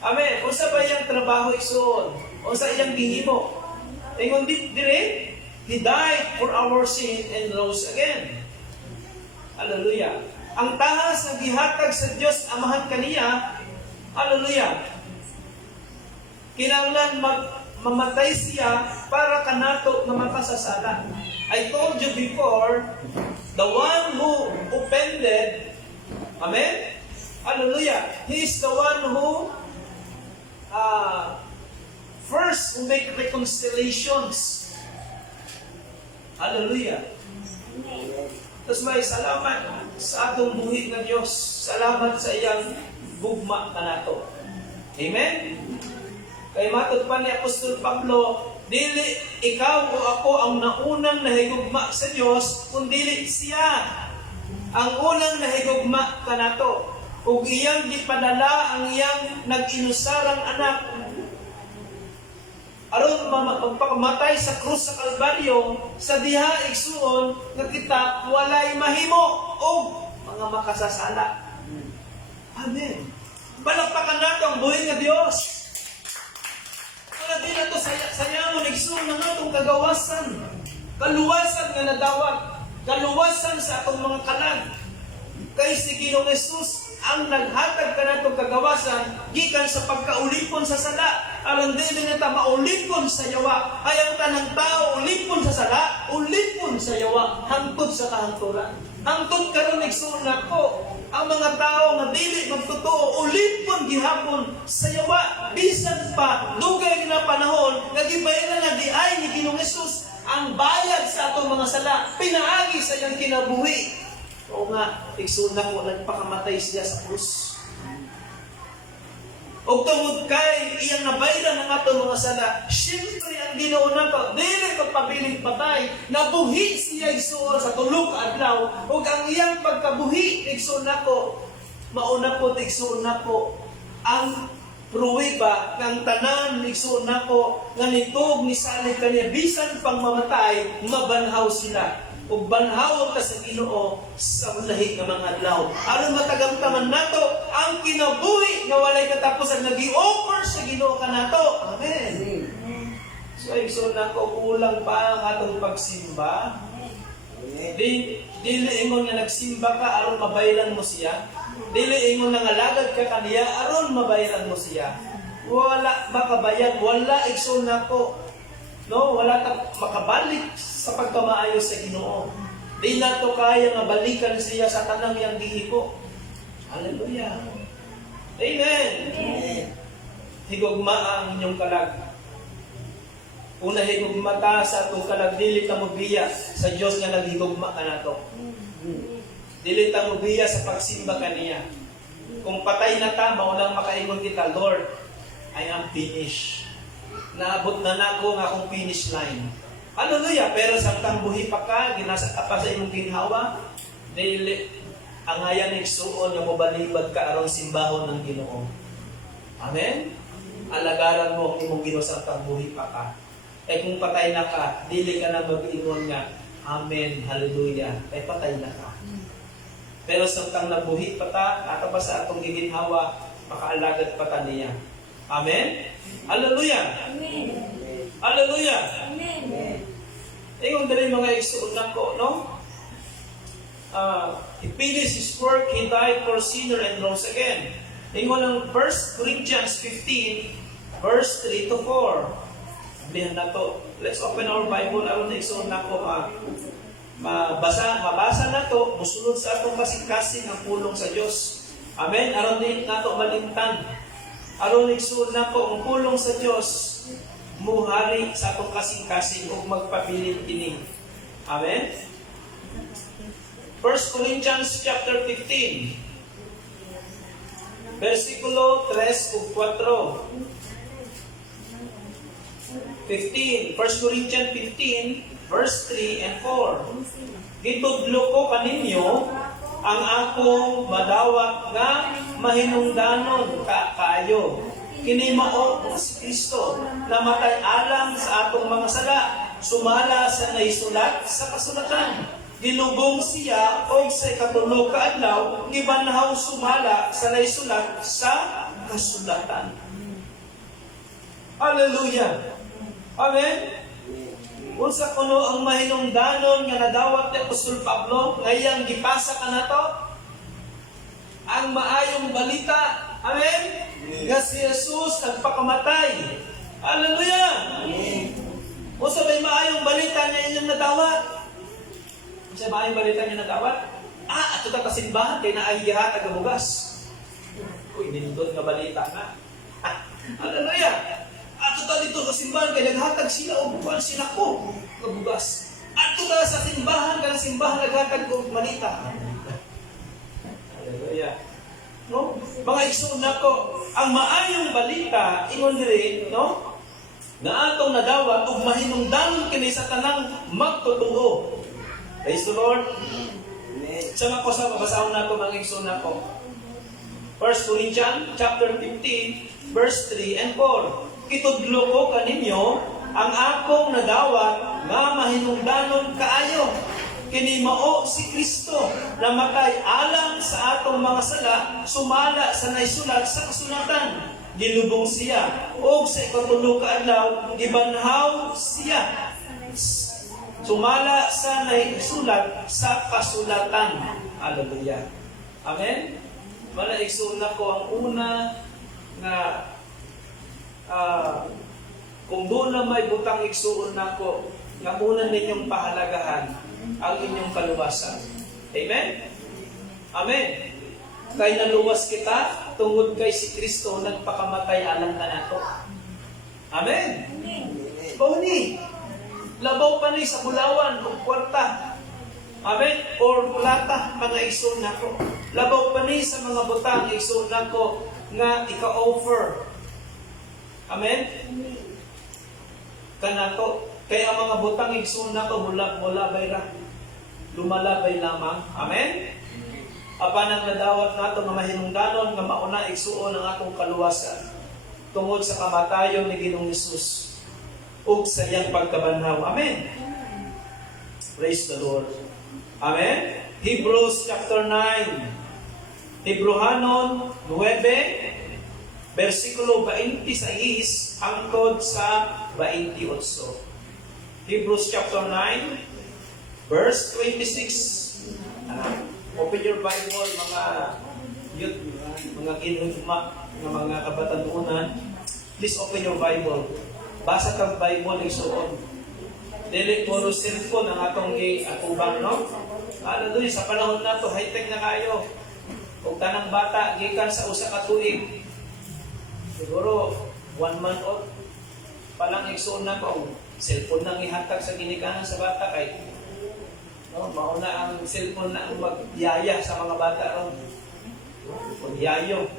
Amen. Unsa ba iyang trabaho igsuon? Unsa iyang gihimo? Ingon dire, He died for our sin and rose again. Hallelujah. Ang tahas nga gihatag sa Dios Amahan kaniya, hallelujah, kinahanglan mamatay siya para kanato nga makasasala. I told you before, the one who offended, amen? Hallelujah. He is the one who first who make reconciliations. Hallelujah. Tapos may salamat sa atong buhi ng Diyos. Salamat sa iyang gugma kanato. Amen? Kay matod pa ni Apostol Pablo, Dili ikaw o ako ang naunang nahigugma sa Dios, kundi siya ang unang nahigugma kanato. Ug iyang gipadala ang iyang nag-inusarang anak aron magpakamatay sa krus sa Kalbaryo sa diha igsuon nga kita walay mahimo o mga makasasala. Amen. Palakpakan nato ang buhay nga Dios. Kaya di na ito sayamon, igsoon na nga itong kagawasan. Kaluwasan nga nadawat. Kaluwasan sa atong mga kalag. Kay si Ginoong Jesus ang naghatag ka na itong kagawasan gikan sa pagkaulipon sa sala. Alam din na ta maulipon sa yawa. Ayaw tanang tao ulipon sa sala, ulipon sa yawa, hangtod sa kahangturan. Hangtod karon igsoon nako. Ang mga tao nga dili magtotoo ulipon gihapon sa yawa bisan pa dugay na panahon nga gibayaran na di ay ni Ginoong Hesus ang bayad sa atong mga sala pinaagi sa iyang kinabuhi. Oo nga, igsoon nako nagpakamatay siya sa krus. O tungod kay iyang nabayran ang atong mga sala, siyempre ang Ginoo nako dili pagpabiling patay, nabuhi siya igsoon sa tulo ka adlaw, ug ang iyang pagkabuhi igsoon nako, mauna po igsoon nako ang pruweba ng tanan igsoon nako nga nitog ni salig kaniya bisan pang mamatay, mabanhaw sila. Ug banhaw ka sa Ginoo sa lahi nga mga adlaw. Aron matagamtaman nato ang kinabuhi nga walay katapusan nga gi-offer sa Ginoo kanato. Amen. So igsoon nako kulang pa ang atong pagsimba. Dili ingon nga nagsimba ka aron mabayran mo siya. Dili ingon nga ngalagad ka kaniya aron mabayran mo siya. Wala makabayad, wala igsoon nako. No, wala ta makabalik sa pagkamaayo sa Ginoo. Di na to kaya nga balikan siya sa tanang yang gihimo. Hallelujah. Amen. Amen. Higugma ang inyong kalag. Una higugma ta sa atong kalag, dili ta mobiya sa Dios nga naghigugma kanato. Dili ta mobiya sa pagsimba kaniya. Kung patay na ta, maunang makaingon kita, Lord, I am finished. Naabot na nako nga akong finish line. Hallelujah! Pero samtang buhi pa ka, ginasa ka pa sa imong ginhawa, dili ang ayan igsuon nga mobalibad ka aron simbahon ng Ginoo. Amen? Alagaran mo ang imong Ginoo samtang buhi pa ka. Eh kung patay na ka, dili ka na mag-ingon nga, Amen, Hallelujah, eh patay na ka. Pero samtang nabuhi pa ta, ato pa sa atong giginhawa, makaalagad pa ta niya. Amen? Hallelujah! Amen. Hallelujah! Amen. Ingon dali mga igsuon nako, no? He finished his work, He died for sinner and rose again. Ingon ng 1 Corinthians 15, verse 3 to 4. Sabihan na to. Let's open our Bible. Aron na igsuon nako, mabasa na to, musulod sa atong kasing-kasing ang pulong sa Dios. Amen? Aron din nato malimtan. Aron igsuon nako ang pulong sa Dios muhari sa atong kasing-kasing ug magpabilin kini. Amen? 1 Corinthians chapter 15 versikulo 3 ug 4. 1 Corinthians 15 verse 3 and 4. Gitudlo ko kaninyo ang akong madawat nga mahinungdanon kaayo. Kini mao si Kristo namatay alang sa atong mga sala, sumala sa naisulat sa kasulatan. Gilubong siya og sa ikatulo ka adlaw, gibanhaw sumala sa naisulat sa kasulatan. Hallelujah. Amen. Unsa kuno ang mahinungdanon nga nadawat ni Apostol Pablo ngayang gipasa kanato? Ang maayong balita. Amen. Nga si Jesus nagpakamatay. Hallelujah. Amen. Unsa may maayong balita niya inyong nadawat? Unsa maayong balita niya nadawat? Ato ta kasimbahan kay naay gihatag nga bugas. Uy, nindot nga balita na. Hallelujah. Ato ta dito sa simbahan kay naghatag sila og buwan sila ko nga bugas. Ato ta sa simbahan kanang simbahan naghatag og malita. Hallelujah. No? Mga igsoon nako, ang maayong balita ingon diri, no? nga atong nadawat ug mahinungdanon kini sa tanang magtotoo. Praise the Lord. Amen. Sa mga kosa, babasahon nato mga igsoon nako. 1 Corinthians chapter 15, verse 3 and 4. Kitudlo ko kaninyo ang akong nadawat nga mahinungdanon kaayo. Kini mao si Kristo namatay alang sa atong mga sala, sumala sa naisulat sa kasulatan. Gilubong siya o sa ikatulo ka adlaw gibanhaw siya. Sumala sa naisulat sa kasulatan. Hallelujah. Amen. Wala igsuon ko ang una nga kung doon na may butang igsuon nako nga una ninyong pahalagahan ang inyong kaluwasan. Amen? Amen. Kay naluwas kita tungod kay si Kristo nagpakamatay alang kanato. Amen. Ni labaw pa ni sa bulawan o kwarta. Amen. Or plata mga igsoon nako. Labaw pa ni sa mga butang igsoon nako nga ika-offer. Amen. Kanato kay ang mga butang igsoon nako mula bayra. Lumalabay lamang. Amen. Apan ang nadawat nato nga mahinungdanon nga mauna igsuon ang atong kaluwasan tungod sa kamatayon ni Ginoong Hesus ug sa iyang pagkabanhaw. Amen. Praise the Lord. Amen. Hebrews chapter 9. Hebrehanon 9 versikulo 26 hangtod sa 28. Hebrews chapter 9 verse 26. Open your Bible, mga youth, mga kinugma, mga kabatanunan. Please open your Bible. Basa kang Bible, igsuon. Dili puro cellphone ang atong atubang, no? Hallelujah, sa panahon na to, high-tech na kayo. Kung tanang bata, gikan sa usa ka tuig. Siguro, 1 month old. Palang igsuon na ko, cellphone nang ihatag sa ginikanan sa bata kay no, mauna ang cellphone na ang magyaya sa mga bata ron. Magyayo.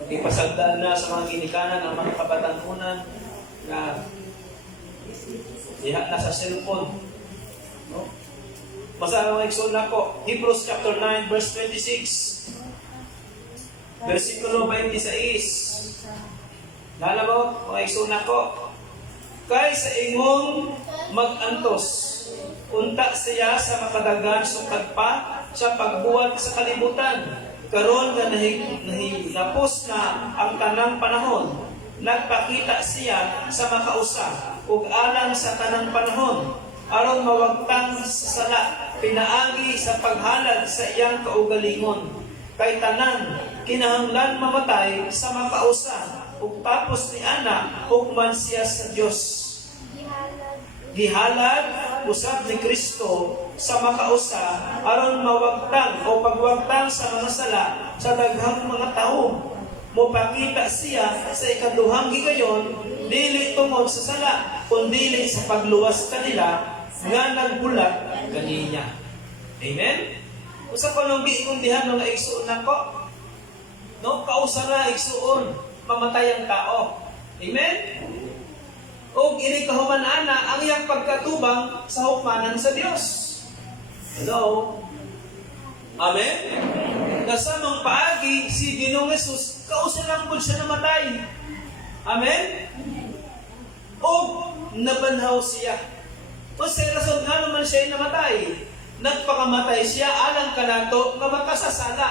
Magipasagdaan na sa mga ginikanan ang mga kabatanunan na diha na sa cellphone. No? Basta ang igsoon nako, Hebrews chapter 9 verse 26. Versikulo 26. Lala mo, mga igsoon nako, kay sa ingong mag-antos unta siya sa makadagan sukad pa sa pagbuhat sa kalibutan. Karon nga nahilapos na ang tanang panahon, nagpakita siya sa makausa ug alang sa tanang panahon aron mawagtang sa sala pinaagi sa paghalad sa iyang kaugalingon. Kay tanan kinahanglan mamatay sa makausa ug tapos ni ana hukman siya sa Dios. Gihalad usab ni Kristo sa makausa aron mawagtang o pagwagtang sa mga sala sa daghang mga tao. Mopakita siya sa ikaduhang higayon dili tungod sa sala kundi sa pagluwas kanila nga nagbulat kaniya. Amen. Usa pa nang giingon diha nga igsuon nako. No, kausa na igsuon mamatay ang tao. Amen. O iri kahuman ana ang iyang pagkatubang sa hukmanan sa Dios. Hello? Amen? Kasamang paagi si Ginoong Hesus, kausa lang po siya namatay. Amen? O nabanhaw siya. O sa rason nga naman siya namatay. Nagpakamatay siya alang kanato nga makasasala.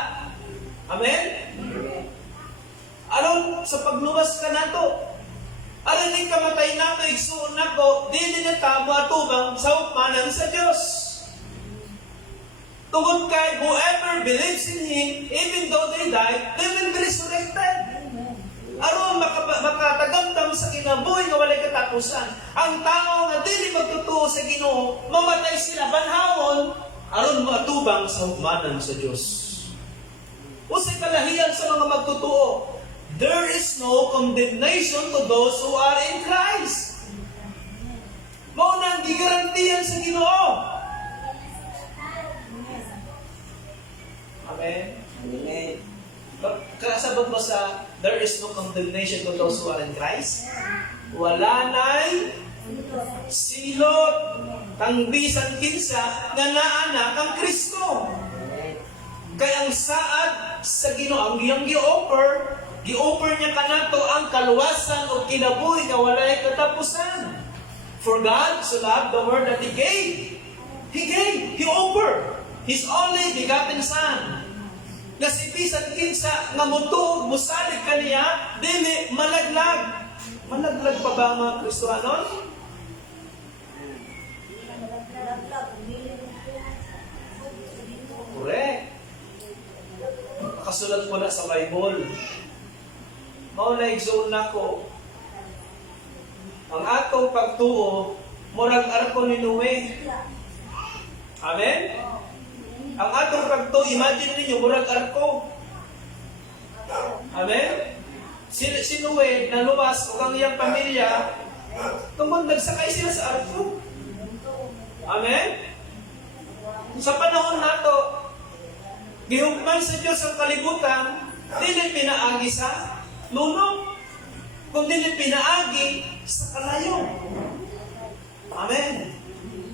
Amen? Aron sa pagluwas kanato, aron ni kamatay nato igsuon nako dili na ta moatubang sa hukmanan sa Dios. Tungod kay whoever believes in Him, even though they die, they will be resurrected. Aron makatagamdam sa kinabuhi nga walay katapusan. Ang tao nga dili magtutuo sa Ginoo, mamatay sila banhawon aron moatubang sa hukmanan sa Dios. Usay kalahiyan sa mga magtutuo. There is no condemnation to those who are in Christ. Mao nang gigarantiyan sa Ginoo. Amen. Amen. Kasabot mo sa There is no condemnation to those who are in Christ. Wala na'y silot kang bisan kinsa nga naa kang Kristo. Kaya ang saad sa Ginoo ang iyang gi-offer niya kanato ang kaluwasan o kinabuhi nga walay katapusan. For God so loved the world that He gave. He gave. He offered His only begotten Son. Nga si bisan kinsa nga mutuog musalig kaniya dili malaglag. Malaglag pa ba ang mga Kristohanon? Correct. Nakasulat mo na sa Bible. Mauna igsoon nako. Ang atong pagtuo murag arko ni Noe. Amen? Ang atong pagtuo, imagine ninyo murag arko. Amen? Si Noe naluwas o ang iyang pamilya tungkol nagsakay sila sa arko. Amen? Sa panahon nato, gihugman sa Diyos ang kalibutan, dili pinaagi sa lunong, kung dili pinaagi sa kalayo. Amen.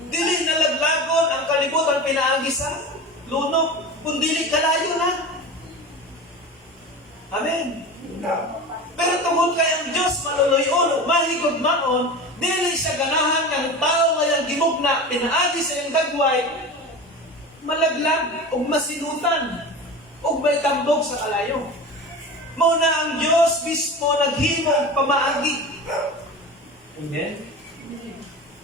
Dili nalaglagon ang kalibutan pinaagi sa lunong, kung dili kalayo na. Amen. Pero tungod kay ang Diyos maluluyon, mahigugmaon, dili siya ganahan ng tao ngayang gimugna, pinaagi sa iyang dagway, malaglag o masinutan o may tambog sa kalayo. Mauna ang Diyos mismo naghimo og pamaagi. Amen?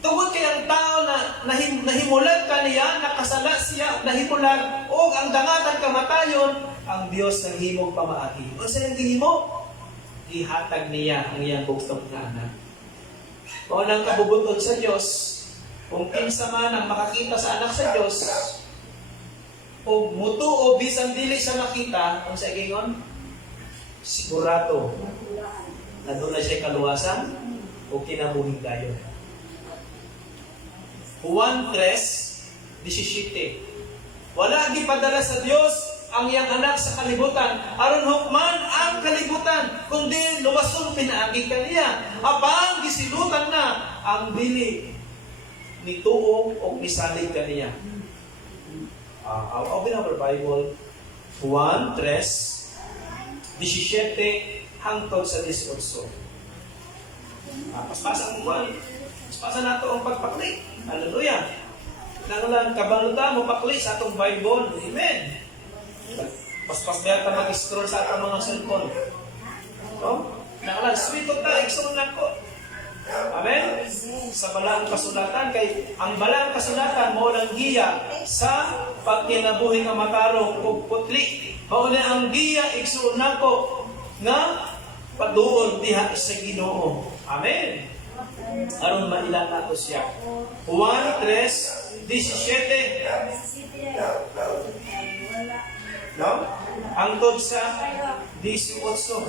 Tungod kay ang tao na nahimulag kaniya, nakasala siya, nahimulag, o ang dangatan kamatayon, ang Diyos naghimo og pamaagi. O sa iyang gihimo, ihatag niya ang iyang bugtong na anak. Maunang kabubuton sa Diyos, kung kinsa man ang makakita sa anak sa Diyos, o muto o bisan dili sa makita, kung sa ikingon, sigurado na doon na siya kaluwasan o kinabuhing dayon. Juan 3:17. Wala gipadala sa Dios ang iyang anak sa kalibutan, aron hukman ang kalibutan, kundi luwason pinaagi kaniya. Apang gisilutan na ang dili ni tuo o misalig kaniya. Open our Bible, Juan 3:17 hangtod sa 18. Paspasan mo ba? Paspasan nato ang pagpakli. Hallelujah. Nangulan, kabaluta mo pakli sa atong Bible. Amen. Paspas ba ta mag-scroll sa atong mga cellphone? No? Nangulan, sweet ta, ikson na ko. Amen? Sa balang kasulatan, kay ang balang kasulatan mo lang giya sa pagkinabuhi nga matarong ug putli. Mao na ang giya igsuon nako nga paduol diha sa Ginoo. Amen. Aron mailan nato siya. Juan 3:17. No? Angtod sa 18.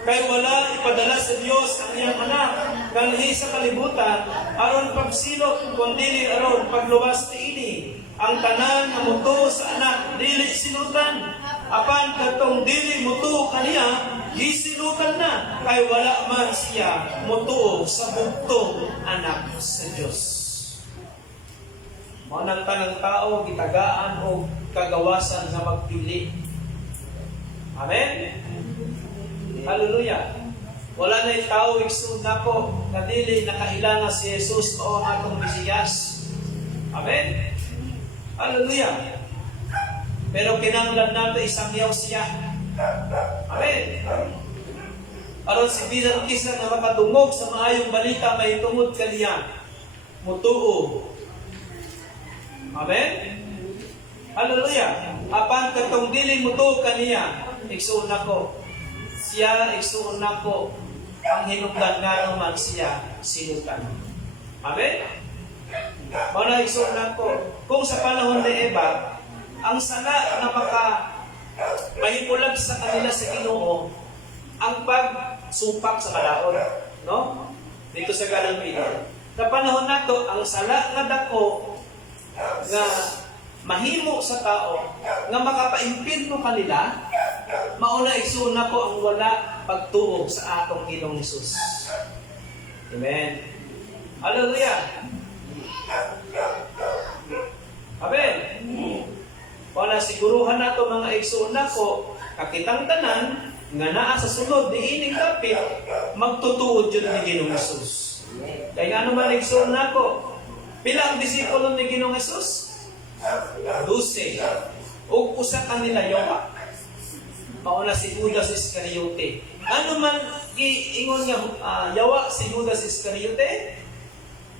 Kay wala ipadala sa Dios ang iyang anak kalhi sa kalibutan aron pagsilot kundi aron pagluwas tiini ang tanan nga muto sa anak dili sinutan apan katong dili muto kaniya gisilutan na kay wala man siya mutuo sa bugtong anak sa Dios. Mao nang tanang tao gitagaan og kagawasan nga magpili. Amen. Hallelujah. Wala na yung tao igsoon nako na dili nakailangan si Jesus o ang atong Mesiyas. Amen. Hallelujah. Pero kinahanglan nato isangyaw siya. Amen. Aron si bisan kisa na makatungog sa maayong balita may tungod kaniya. Mutuo. Amen. Hallelujah. Apan katong dili mutuo kaniya, igsoon nako. Siya igsuon nako ang hinungdan nga naman siya sinutan. Amen? Mao na igsuon nako. Kung sa panahon ni Eva, ang sala na mahimulag sa kanila sa Ginoo, ang pagsumpak sa kalaon. No? Dito sa Garden Eden. Sa panahon nato, ang sala nga dako nga mahimo sa tao nga makapaimpirno kanila mauna igsuon nako ang wala pagtuo sa atong Ginoong Hesus. Amen. Hallelujah. Amen. Wala siguruhan nato mga igsuon nako kakitang tanan nga naa sa sulod diining dapit magtutuod jud ni Ginoong Hesus. Kay ano man igsuon nako? Pila ang disipulo ni Ginoong Hesus? 12. Ug usa kanila Yowa. Mauna si Judas Iscariote. Ano man giingon nga yawa si Judas Iscariote?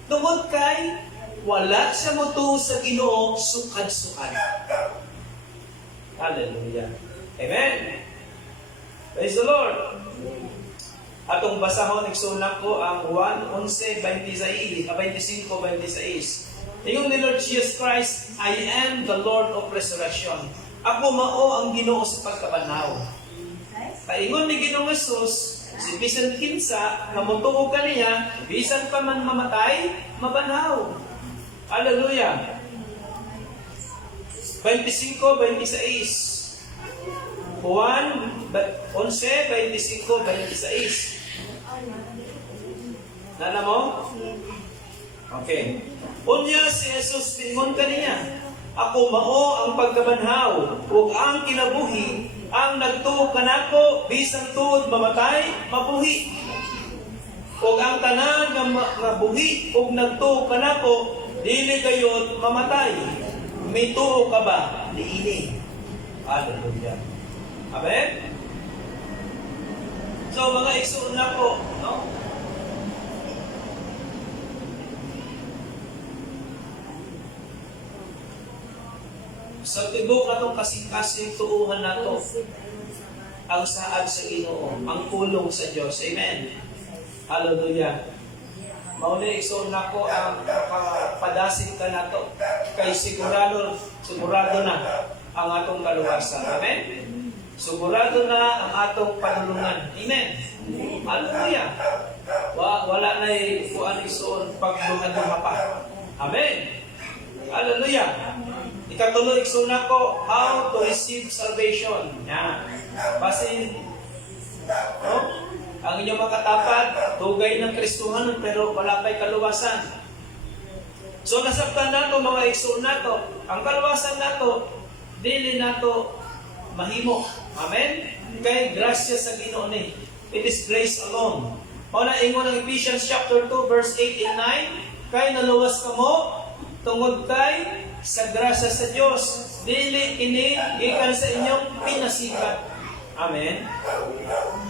Tungod kay wala siya motuo sa Ginoo sukad-sukad. Hallelujah. Amen. Praise the Lord. Atong basahon igsuon ko ang 1:11-25-26. Ingon ni Lord Jesus Christ, I am the Lord of resurrection. Ako mao ang Ginoo sa pagkabanaw. Kaingon ni Ginoong Hesus, si bisan kinsa nga motuo kaniya, bisan pa man mamatay, mabanaw. Hallelujah. 25-26. Juan 11:25-26. Nana mo? Okay. Unya si Jesus tingon kaniya, ako mao ang pagkabanhaw, ug ang kinabuhi, ang nagtuo kanako bisan tuod mamatay, mabuhi. Ug ang tanan nga buhi ug nagtuo kanako dili gayud mamatay. Mituo ka ba? Diini. Hallelujah. Amen. So mga igsoon nako, no? Sa tibok natong kasing-kasing tuuhan nato ang saad sa Ginoo, ang pulong sa Dios. Amen. Hallelujah. Mauna igsoon nako ang padasig ka nato kay sigurado na ang atong kaluwasan. Amen. Sigurado na ang atong panulungan. Amen. Hallelujah. Wala na kuan igsoon pagduha-duha pa. Amen. Hallelujah. Ikatulo igsoon nako how to receive salvation. Yan. Basin no? Ang inyong makatapat, tugay ng Kristuhanon pero wala pa'y kaluwasan. So nasabtan nato mga igsoon nato, ang kaluwasan nato dili nato mahimo. Amen. Kay grasya sa Ginoo ni. It is grace alone. Mao na ingon ang Ephesians chapter 2 verse 8 and 9, kay naluwas kamo tungod kay sa grasya sa Dios, dili kini gikan sa inyong pinasikat. Amen.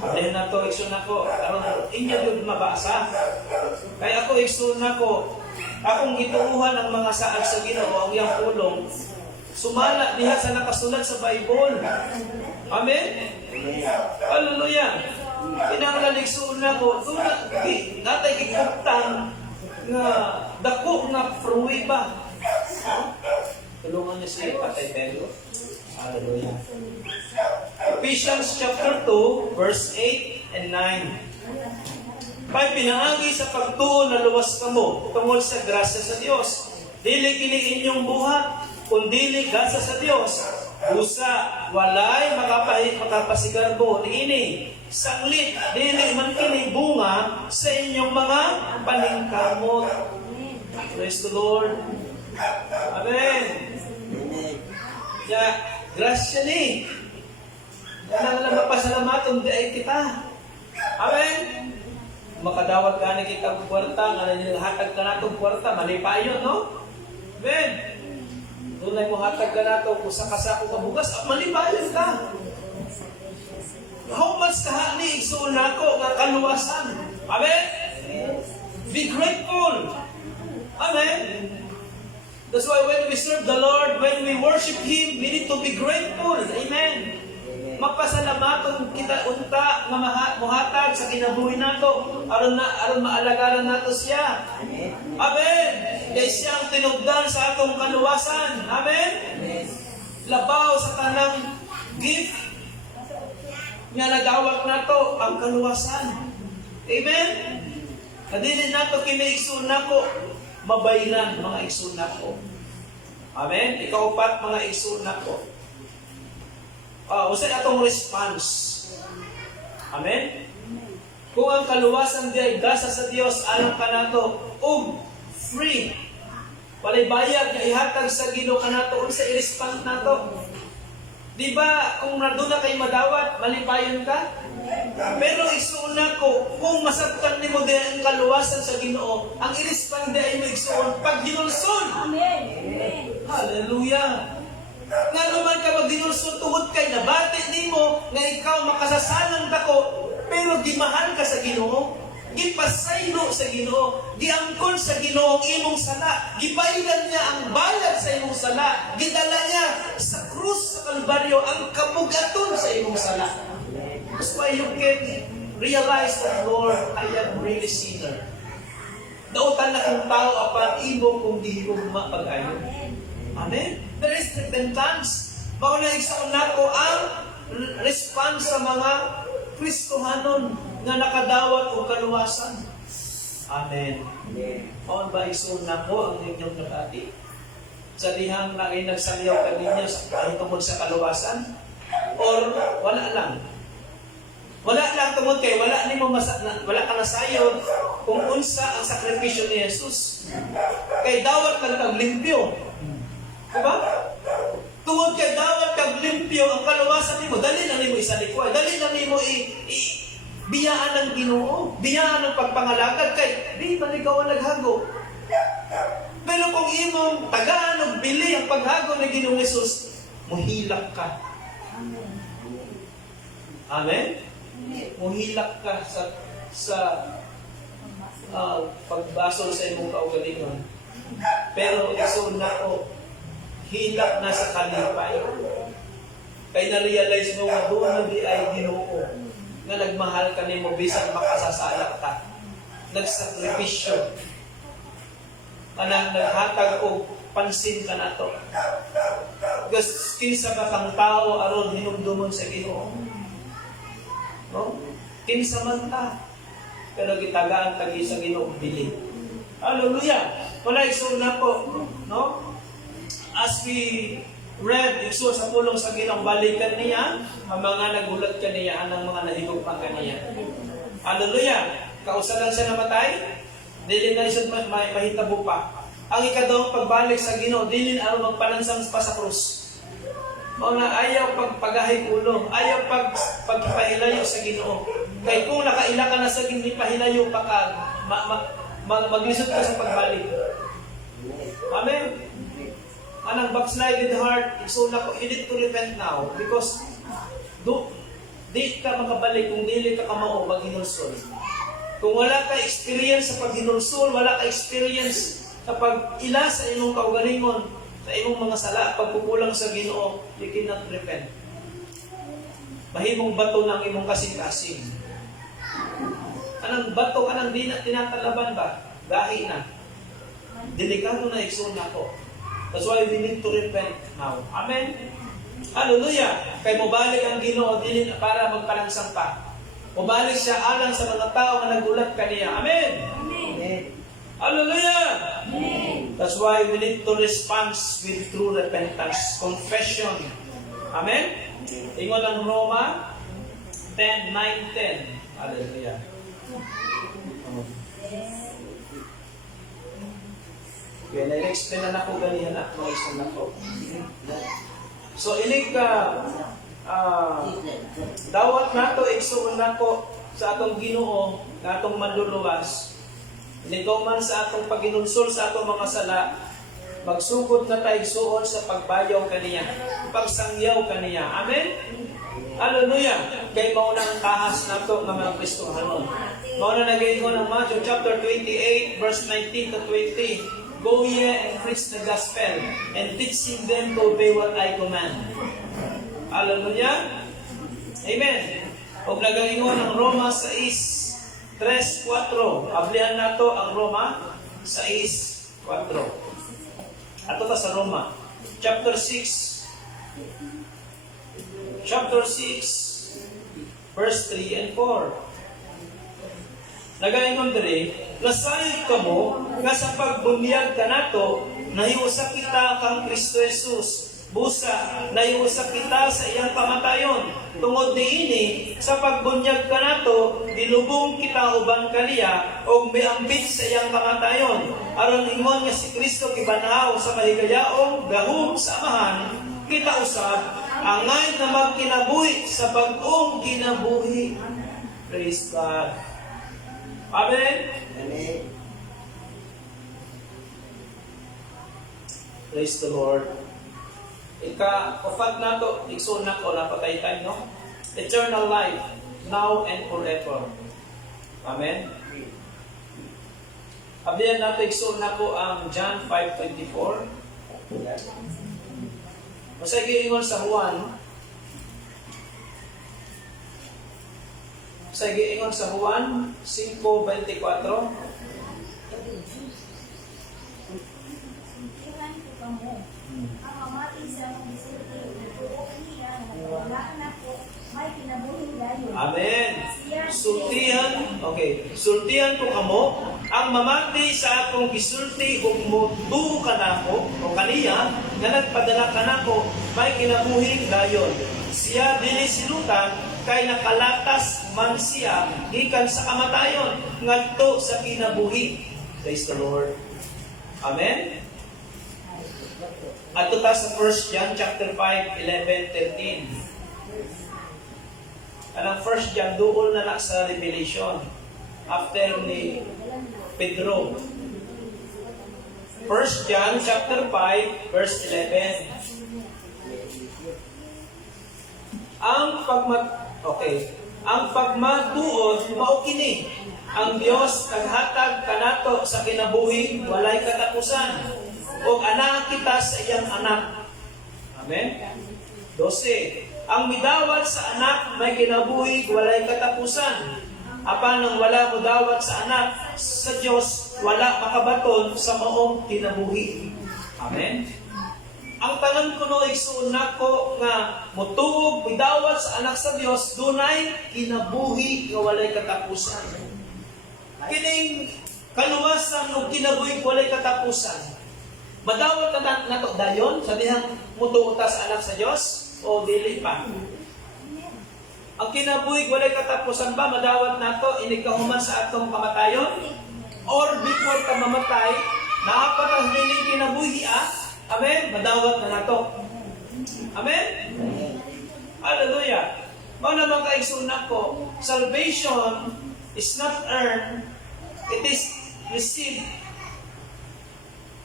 Dahil na to, igsoon nako, aron inyo yung mabasa. Kaya ako igsoon nako, akong gituuhan ang mga saad sa Ginoo, ang iyang pulong, sumala diha sa nakasulat sa Bible. Amen. Hallelujah. Kinahanglan igsoon nako, natay gikuptan nga dako nga pruweba. Tulungan niyo si Patay Pedro. Hallelujah. Ephesians chapter 2, verse 8 and 9. Pay pinaagi sa pagtuo na luwas kamo tungod sa grasya sa Dios. Dili kini inyong buhat, kundi grasya sa Dios. Usa, walay makapasigarbo niini. Sanglit, dili man kini bunga sa inyong mga paningkamot. Praise the Lord. Amen. Ya, grasya ni. Yan ang mapasalamaton di ay kita. Amen. Makadawat ka na kita ng kwarta, nga hatag ka na itong kwarta, mali pa yun, no? Amen. Doon ay mo hatag ka na ito, kung sakasako ka bugas, mali pa yun ka. How much kahani igsoon nako nga kaluwasan? Amen. Be grateful. Amen. That's why when we serve the Lord, when we worship Him, we need to be grateful. Amen. Magpasalamaton kita unta nga muhatag sa kinabuhi nato aron maalagaran nato siya. Amen. Kay siya ang tinugdan sa atong kaluwasan. Amen. Labaw sa tanang gift nga nagawat nato ang kaluwasan. Amen. Kadili nato kinaigsoon nako mabayran mga igsoon nako. Amen. Ikaupat mga igsoon nako. usay atong response. Amen? Kung ang kaluwasan di ay gasa sa Dios, alam ka nato, free. Walay bayad nga ihatag sa Ginoo kanato, unsa i-respond nato? Di ba, kung naduna kay madawat, malipayon ka? Pero isuon nako, kung masabtan nimo di ang kaluwasan sa Ginoo, ang i-respond di ay mo isuon pag ginulsol. Amen. Hallelujah. Nga naman ka magdinulsol tungod kay nabati nimo nga ikaw makasasalang dako, pero gimahal ka sa Ginoo, gipasaylo sa Ginoo, giangkon sa Ginoo ang imong sala, gibaydan niya ang bayad sa imong sala, gidala niya sa krus sa Kalbaryo ang kabugaton sa imong sala. That's why you can realize that, Lord, I am really sinner. Dautan na kong tao apan imo kung dihigugma pag-ayon. Amen? There is repentance. Mauna igsaon nako ang response sa mga Kristohanon nga nakadawat o kaluwasan. Amen. Maun ba igsoon nako ang inyong nabati? Sa dihang na ay nagsayaw kaninya ang tungod sa kaluwasan? Or wala lang? Wala lang tungod kay wala wala ka nasayod kung unsa ang sakripisyo ni Jesus. Kay dawat lang kag limpyo. Diba? Tungod kay dawat kag limpyo ang kaluwasan nimo, dali lang nimo isalikwa, dali lang nimo biyaan ng Ginoo, biyaan ng pagpangalagad kay di man ikaw ang naghago. Pero kung imong tagaan og bili ang paghago ni Ginoong Hesus, muhilak ka. Amen. Muhilak ka sa pagbasol sa imong kaugalingon. Pero isun nako, hilak na sa kalipay. Kay na-realize mo nga doon na di ay Ginoo nga nagmahal ka nimo bisan makasasala ka. Nagsakripisyo. Kanang naghatag og pansin ka nato. Gus kinsa ka kang tao aron hinumdumon sa Ginoo. No? Kinsa man ta. Pero gitagaan tagi sa Ginoo bili. Hallelujah. Wala isun na po, no? As we read, igsuon sa pulong sa Ginoo, balikan niya ang mga nagulat kaniya, ang mga nahigugma kaniya. Hallelujah! Kausalan siya namatay, dili na siya mahitabo pa. Ang ikadawang pagbalik sa Ginoo, dili aron magpalansang pa sa krus. O na ayaw pagpagahay ulo, ayaw pagpahilayo sa Ginoo. Kay kung nakaila ka na sa Ginoo, pahilayo pa ka, maglisod ka sa pagbalik. Amen? Anang backslided heart, igsuna ko, you need to repent now because di ka makabalik kung dili ka kamao paghinulsol. Kung wala ka experience sa paghinulsol, wala ka experience sa pag-ila sa imong kaugalingon, sa imong mga sala, pagkukulang sa Ginoo, you cannot repent. Mahimong bato ng imong kasing-kasing. Anang bato, anang di na tinatalaban ba? Gahi na. Delikado na igsuna ko. That's why we need to repent now. Amen? Hallelujah! Kay mubalik ang Ginoo dili para magpalansang pa. Mubalik siya alang sa mga tao na nagulat kaniya. Amen? Amen. Hallelujah! Amen. That's why we need to respond with true repentance, confession. Amen? Ingon ang Roma 10:9-10. Hallelujah. Okay, na-explain na ako ganihan na ako, isang na ko. So, ilig ka, dawat na to, igsuon na ko sa atong Ginoo, na atong manluluwas. Inigaw man sa atong paginulsol sa atong mga sala, magsugod na tayo igsuon sa pagbayaw kaniya, pagsangyaw kaniya. Amen? Hallelujah! Kay maunang kahas na to ng mga Kristohanon. Mauna nag-iingon ng Matthew chapter 28, verse 19-20. Go ye and preach the gospel and teaching them to obey what I command. Hallelujah! Amen! Huwag nag-iingon ng Roma 6:3-4. Ablihan na to ang Roma 6:4. Ato ta sa Roma. Chapter 6, verse 3 and 4. Nagaingon diri, lasayod ka mo, nga sa pagbunyag ka nato, nahiusa kita kang Kristo Jesus, busa nayusa kita sa iyang kamatayon. Tungod niini sa pagbunyag kanato dilubong kita uban kaniya og miambit sa iyang kamatayon. Aron ingon nga si Kristo gibanhaw sa mahigayaong gahom sa amahan, kita usab angay na magkinabuhi sa bag-ong kinabuhi. Praise God. Amen. Amen. Praise the Lord. Ika-upat na to, iksun na ko, napatay tayo, no? Eternal life, now and forever. Amen? Abiyan natin, iksun na ko ang John 5:24. Masaya giingon sa Juan. Masaya giingon sa Juan 5:24. Ang mamati sa mga bisulti, ituo niya, wala na po, may kinabuhi dayon. Amen. Sultihan, okay. Sultihan ko kamo, ang mamati sa akong gisulti ug mudu kanako o kaniya nga nagpadala kanako may kinabuhing dayon. Siya dili silutan kay nakalatas man siya gikan sa kamatayon ngadto sa kinabuhi. Praise the Lord. Amen. Ato ta sa 1 John chapter 5, 11, 13. Anong 1 John duol na sa Revelation after ni Pedro. 1 John chapter 5 verse 11. Ang pagmatuod mao kini. Ang Dios naghatag kanato sa kinabuhi walay katapusan. O anak kita sa iyang anak. Amen? 12. Ang midawat sa anak may kinabuhi walay katapusan. Apan nang wala mudawat sa anak sa Dios wala makabaton sa maong kinabuhi. Amen? Ang tanan ko no igsuon nako nga mutuog midawat sa anak sa Dios dunay kinabuhi nga walay katapusan. Kining kaluwasan ug kinabuhi walay katapusan. Madawat na nato dayon sa dihang mutuota sa anak sa Dios o dili pa. Ang kinabuhi walay katapusan ba madawat nato inikahuman sa atong kamatayon or before ka mamatay naapat ang diling kinabuhi Amen. Madawat na nato. Amen. Hallelujah. Mao naman kaigsunan ko, salvation is not earned, it is received.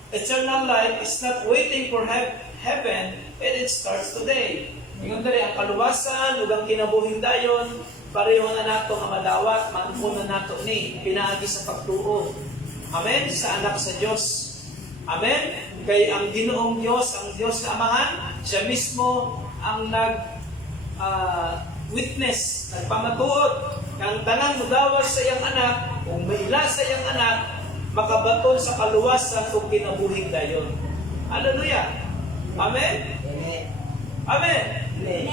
Eternal life is not waiting for heaven, and it starts today. Ingon dali ang kaluwasan ug ang kinabuhing dayon pareho na nato nga madawat, maanpon na nato ni pinaagi sa pagtuo. Amen sa anak sa Dios. Amen. Kay ang Ginoong Dios, ang Dios na Amahan, siya mismo ang witness, nagpamatuod kang tanang mudawas sa iyang anak, kung maila sa iyang anak, makabaton sa kaluwasan kung kinabuhing dayon. Hallelujah. Amen? Amen. Amen? Amen.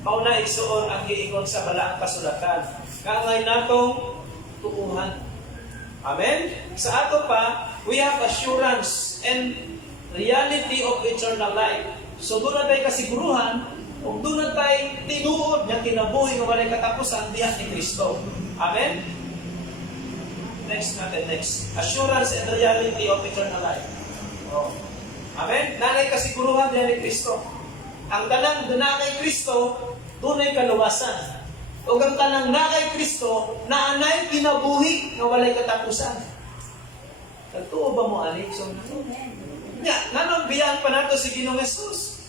Mauna igsuon ang giingon sa balaang kasulatan. Kaangay natong tuuhan. Amen? Sa ato pa, we have assurance and reality of eternal life. So doon na tayo kasiguruhan, kung doon na tayo tinuod na kinabuhi ng walay katapusan diyan ni Kristo. Amen? Next. Assurance and reality of eternal life. Oh. Amen? Nanay kasiguruhan diyan ni Kristo. Ang tanang na kay Kristo, doon ay kaluwasan. O ang tanang na kay Kristo, naanay kinabuhi na walay katapusan. Totoo ba mo, Alex? Nga, nanong biyahan pa nato si Ginoong Jesus.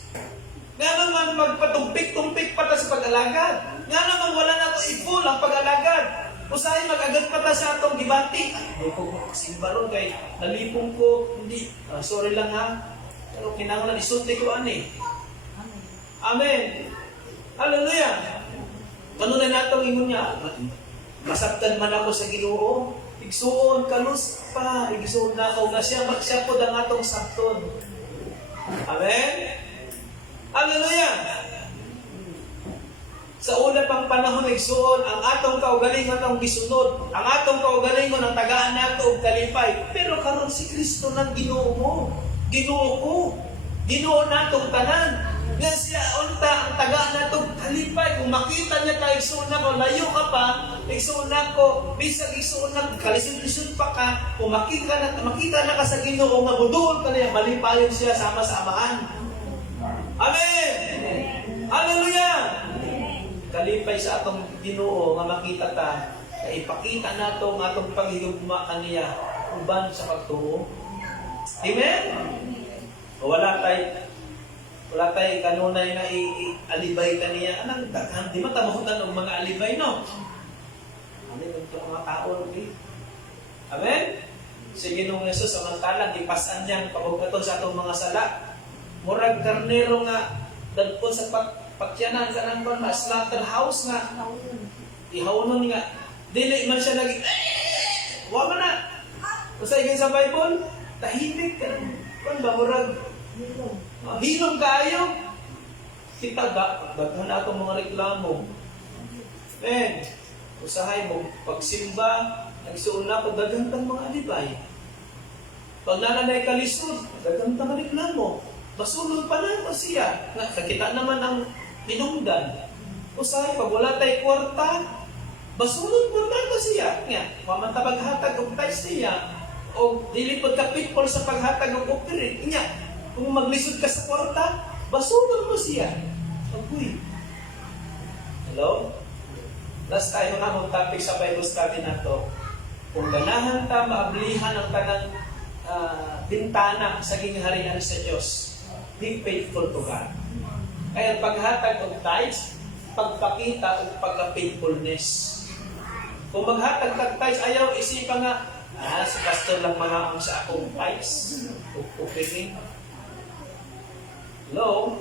Nga naman magpatumpik-tumpik pa ta sa pag-alagad. Nga naman wala nato i-full ang pag-alagad. Usahay mag-agad pa ta sa atong gibanti. Hindi ko magsimbaron kay nalipong ko. Hindi. Sorry lang ha. Pero kinangunan isulti ko ani. Amen. Hallelujah. Ano na natong ingon niya? Masabtan man ako sa Ginoo. Igsuon kalus pa. Igsuon na ako na siya. Magsiyapod ang atong sabton. Amen. Hallelujah. Sa una pang panahon igsuon, ang atong kaugalingon ang gisunod. Ang atong kaugalingon ang tagaan nato og kalipay. Pero karon si Kristo nang Ginoo mo. Ginoo ko. Ginoo natong tanan. Nga siya unta ang taga natong kalipay. Kung makita niya ka igsuon ko, layo ka pa, igsuon ko, bisag igsuon na, kalisod-lisod pa ka, kung makita na ka sa Ginoo nga budol ka niya, malipayon siya sama sa amahan. Amen! Hallelujah! Kalipay sa atong Ginoo nga makita ta, na ipakita nato nga atong paghigugma kaniya uban sa pagtuo. Amen? Wala tay kanunay nga alibay kaniya. Anang daghan, di matamuhutan ng mga alibay, no? Ano ito mga tao, okay? Amen? Sige nung Jesus, samantalang ipasan niyang pabugaton sa atong mga sala. Murag karnero nga, dagpon sa patyanan sa nang kon, slaughterhouse nga. Ihawnon nga. Dili man siya naging, wala na. Usay sa Bible, tahimik ka. Kung ba, murag, hilom kayo. Kita, daghan na itong mga reklamo. Usahay mo, pagsimba, nagsuon na po, daghan tang mga alibay. Pag nananay kalisod, daghan tang reklamo. Masulod pa na ito siya. Nakita naman ang pinungdan. Usahay, pag wala tayo kwarta, basulod po na ito siya. Nga, mamanta paghatag ng price niya, o dilipod ka pitfall sa paghatag ng operate. Nga, kung maglisod ka sa kwarta, basulod mo siya. Agoy. Hello? Last tayo na mong topic sa Bible study na to. Kung ganahan ta, maablihan ang tanang bintana sa gingharian sa Diyos, be faithful to God. Kaya paghatag ng tithes, pagpakita o pagka-faithfulness. Kung maghatag ng tithes, ayaw isipan nga, si pastor lang mga ang sa akong tithes. Okay. Hello?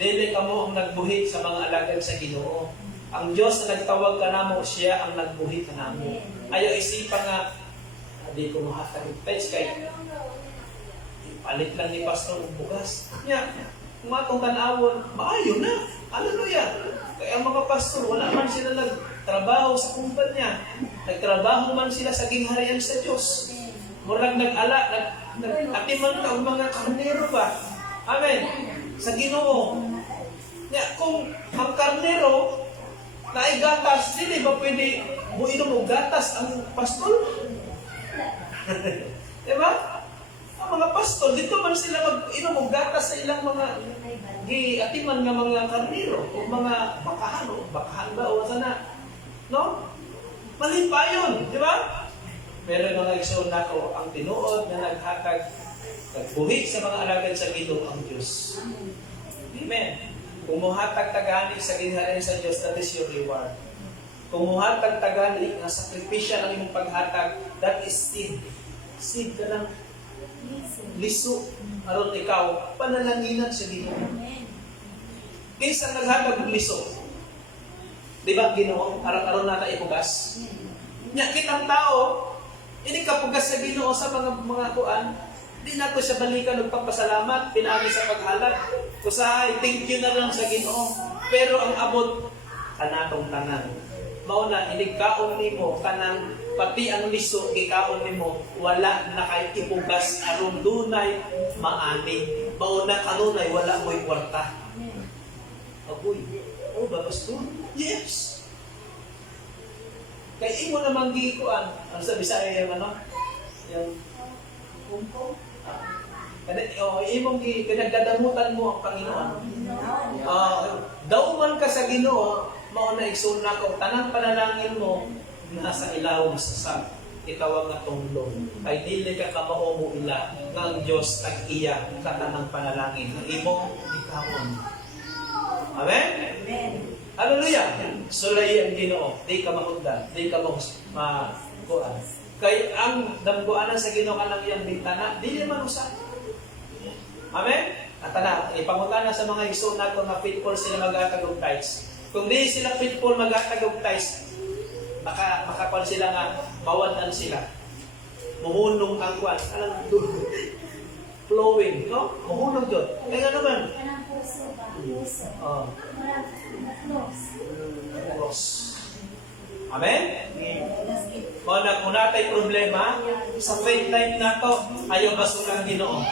Dili ka mo ang nagbuhit sa mga alagad sa Ginoo. Ang Diyos na nagtawag ka namo, siya ang nagbuhit ka namo. Ayaw isipan nga, di ko mahatag ng tithes kay palit lang ni pastor ng bugas. Kung atong tanawon, maayo na. Hallelujah. Kaya ang mga pastor, wala man sila nagtrabaho sa kumpanya. Nagtrabaho man sila sa gingharian sa Diyos. Murag nag-atiman ka ang mga karnero ba? Amen. Sa Ginoo. Kung ang karnero na ay gatas, hindi ba pwede buinom o gatas ang pastor? Diba? Ang mga pastor, dito man sila mag-inom o gatas sa ilang mga atiman nga mga karnero o mga bakahan ba o sana. No? Mali pa yun, di ba? Pero mga igsoon nako ang tinuod na naghatag, nagbuhi sa mga alagad sa Ginoo ang Diyos. Amen. Kung muhatag tagani sa ginharian sa Diyos, that is your reward. Kung muhatag tagani nga sakripisya ang imong paghatag, that is seed. Seed ka ng liso. Aron ikaw, panananginan sa Ginoo. Minsan naghatag ng liso. Di ba, Ginoo? Aron nata ipugas. Kitang tao, ini kapugas sa Ginoo sa mga kuan, di na ko siya balikan nagpapasalamat, pinagi sa paghalat. Kusahay, thank you na lang sa Ginoo. Pero ang abot, kanatong tanan. Mauna, inigkaon nimo kanang pati ang liso, gikaon nimo, wala na kay ipugas aron dunay maani. Mauna kanunay, wala mo'y kwarta. Agoy, ba, pastor? Yes! Kaya imo namang gikuan, ano sa Bisaya yung yung kumpong. Imong pinagdadamutan mo ang Panginoon. Daw man ka sa Ginoo, mauna igsoon nako tanang panalangin mo nasa ilawom sa sab. Ikaw ang atulong. Kay dili ka kamao mo ila nga ang Dios tag-iya sa tanang panalangin ng imong ikawon. Amen? Amen. Hallelujah! Sulay ang Ginoo, di ka mahugdan, di ka makuan. Kay ang damguanan sa Ginoo kanang iyang bintana, di man usa. Amen? At ipangutana sa mga igsoon nato nga faithful sila maghatag og tithes. Kung di sila faithful maghatag og tithes, makapal sila nga mawadan sila. Muhunong ang kuan, anong flowing, no? Muhunong jud. Kaya naman. Kanang puso ba? Puso. Cross. Amen? Kung natay problema, sa faith life na to, ayaw basulang Ginoo.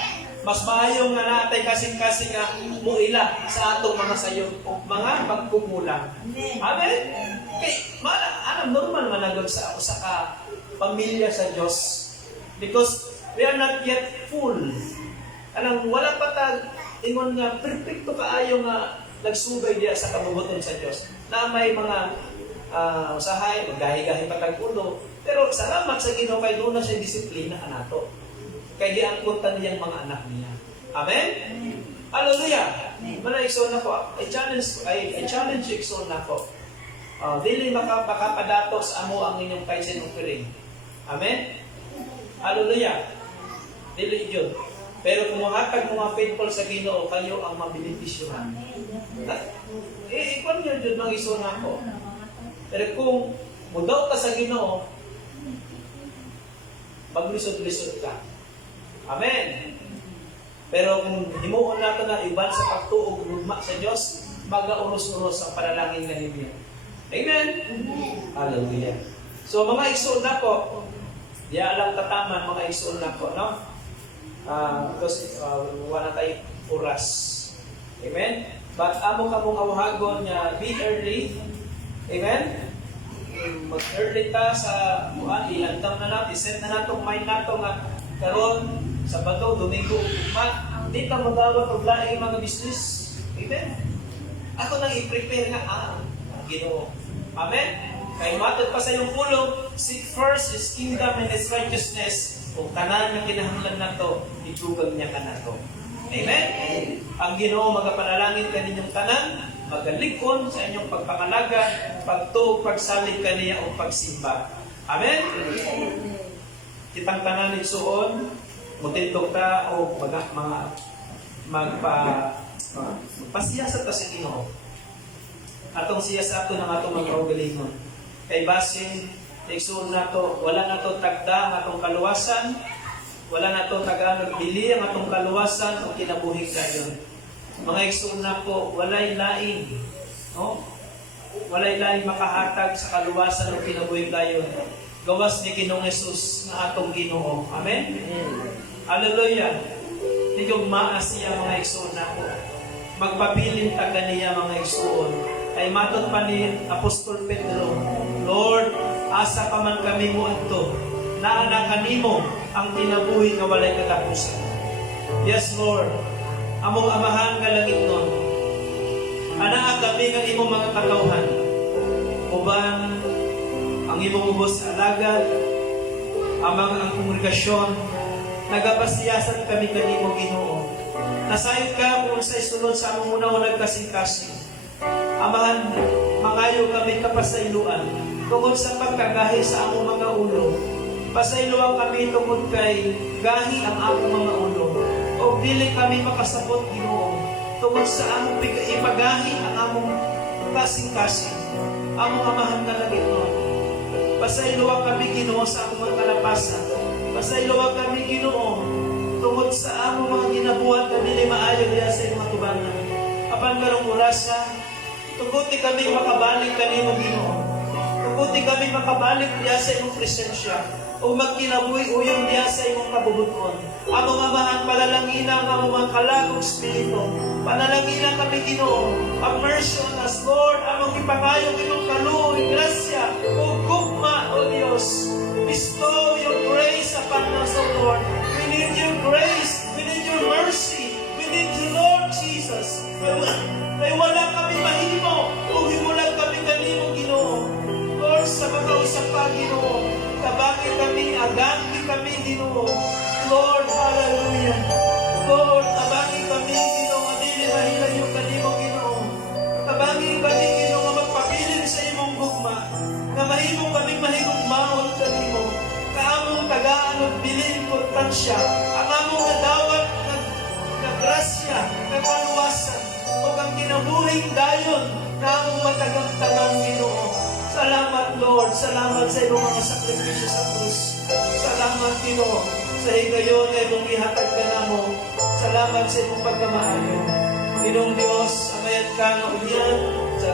Mas maayo nga natay kasing-kasing nga muila sa atong mga sayo o mga pagkukulang. Amen. Amen? Okay, alam normal managod sa ako sa pamilya sa Diyos. Because we are not yet full. Anong wala pa tag ingon nga perfecto kaayo nga nagsugay diya sa kabubuton sa Diyos. Na may mga usahay, maggahi-gahi pa tag ulo. Pero salamat sa Ginoo kay doon na siya disiplina anato. Kay giangkutan niyang mga anak niya. Amen? Hallelujah! Mana igsoon na ko. I challenge you igsoon na ko. Dili makapadato sa amo ang inyong tithes and offering. Amen? Hallelujah! Dili yun. Pero kung mahatag mga faithful sa Ginoo, kayo ang mabilipisyohan. Ikon yun yun, mga igsoon na ko. Pero kung mudaw ka sa Ginoo, maglisod-lisod ka. Amen. Pero kung himuon nato na iban sa pagtuog ugma sa Dios, maga-uros-uros ang panalangin nga ninyo. Amen. Hallelujah. So mga igsoon nako, diya lang tataman mga igsoon nako, no? Because wala tay oras. Amen. But amo kamong awhagon nga be early. Amen. Mag-early ta sa kuan, ihandam na natin, set na natong mind nato nga karon Sabado, Domingo, di ka magawat o laing mga business. Amen? Ako nang i-prepare nga ang Ginoo. Amen? Kaya matod pa sa iyong pulong, seek first His kingdom and His righteousness. Kung tanan yung kinahanglan na to, itugang niya ka na to. Amen? Ang Ginoo magapanalangin ka ninyong tanan, magalikon sa inyong pagpangalaga, pagtuog, pagsalig ka niya o pagsimba. Amen? Kitang tanan igsuon, mutintog ta o magpasiyasat ta sa Ginoo. Atong siyasato ng atong mga kaugalingon. Kay basin, igsuon nato, wala nato tagda ang atong kaluwasan, wala nato taganod bili ang atong kaluwasan o kinabuhi kayon. Mga igsuon nako, walay lain, no? Walay lain makahatag sa kaluwasan o kinabuhi kayon. Gawas ni Ginoong Jesus na atong Ginoo. Amen? Hallelujah! Tigog maas niya mga igsoon nako. Magpabilin taga niya mga igsoon. Kay matot pa ni Apostol Pedro, Lord, asa pa man kami mo adto, naana kanimo ang kinabuhi nga walay katapusan. Yes, Lord. Among amahan nga langit nun. Anaa kami nga imong mga katawhan. Uban ang imong ubos sa alagad, amang ang kongregasyon, nagapasiyasat kami kanimo Ginoo. Nasayod ka kung sa isulod sa among unang nagkasing-kasing. Amahan, mangayo kami kapasayloan, tungod sa pagkagahi sa among mga ulo. Pasayloan kami tungod kay gahi ang among mga ulo. O dili kami makasabot Ginoo, tungod sa among ipagahi ang among kasing-kasing. Among amahan na langit nun. Pasayloan kami Ginoo sa among mga kalapasan. Pasayloan kami Ginoo tungod sa among mga ginabuhat na dili maayo diha sa imong tubangan. Apan karong oras na tuguti kami makabalik kanimo Ginoo. Tuguti kami makabalik diha sa imong presensya o magkinabuhi uyong diha sa imong kabubuton. Among amahan palalangina ang among mga kalagong espiritu. Panalangina kami Ginoo. Have mercy on us, Lord. Among ipangayo imong kaluoy, grasya, o gugma, O Dios. Bestow your grace upon us, O Lord. We need your grace. We need your mercy. We need you, Lord Jesus. Kaya wala kami mahimo kung himulag kami kanimo Ginoo. Lord, sa mga usap pa Ginoo, tabangin kami, agampi kami Ginoo. Lord, hallelujah. Lord, tabangin kami Ginoo, dili mahilayo kanimo Ginoo. Tabangin kami Ginoo nga magpabilin sa imong gugma, nga mahimong kami mahigugmaon kanimo. Kaamong tagaan og bilin importansya, ang among nadawat na grasya, na kaluwasan, o ang kinabuhing dayon na among matagang-tagang Ginoo. Salamat, Lord. Salamat sa iyong mga sakripisyo sa krus. Salamat, Ginoo, sa higayon na imong ihatag ka na mo. Salamat sa imong pagkamaayo. Ginoong Diyos, amayat ka nga ulian sa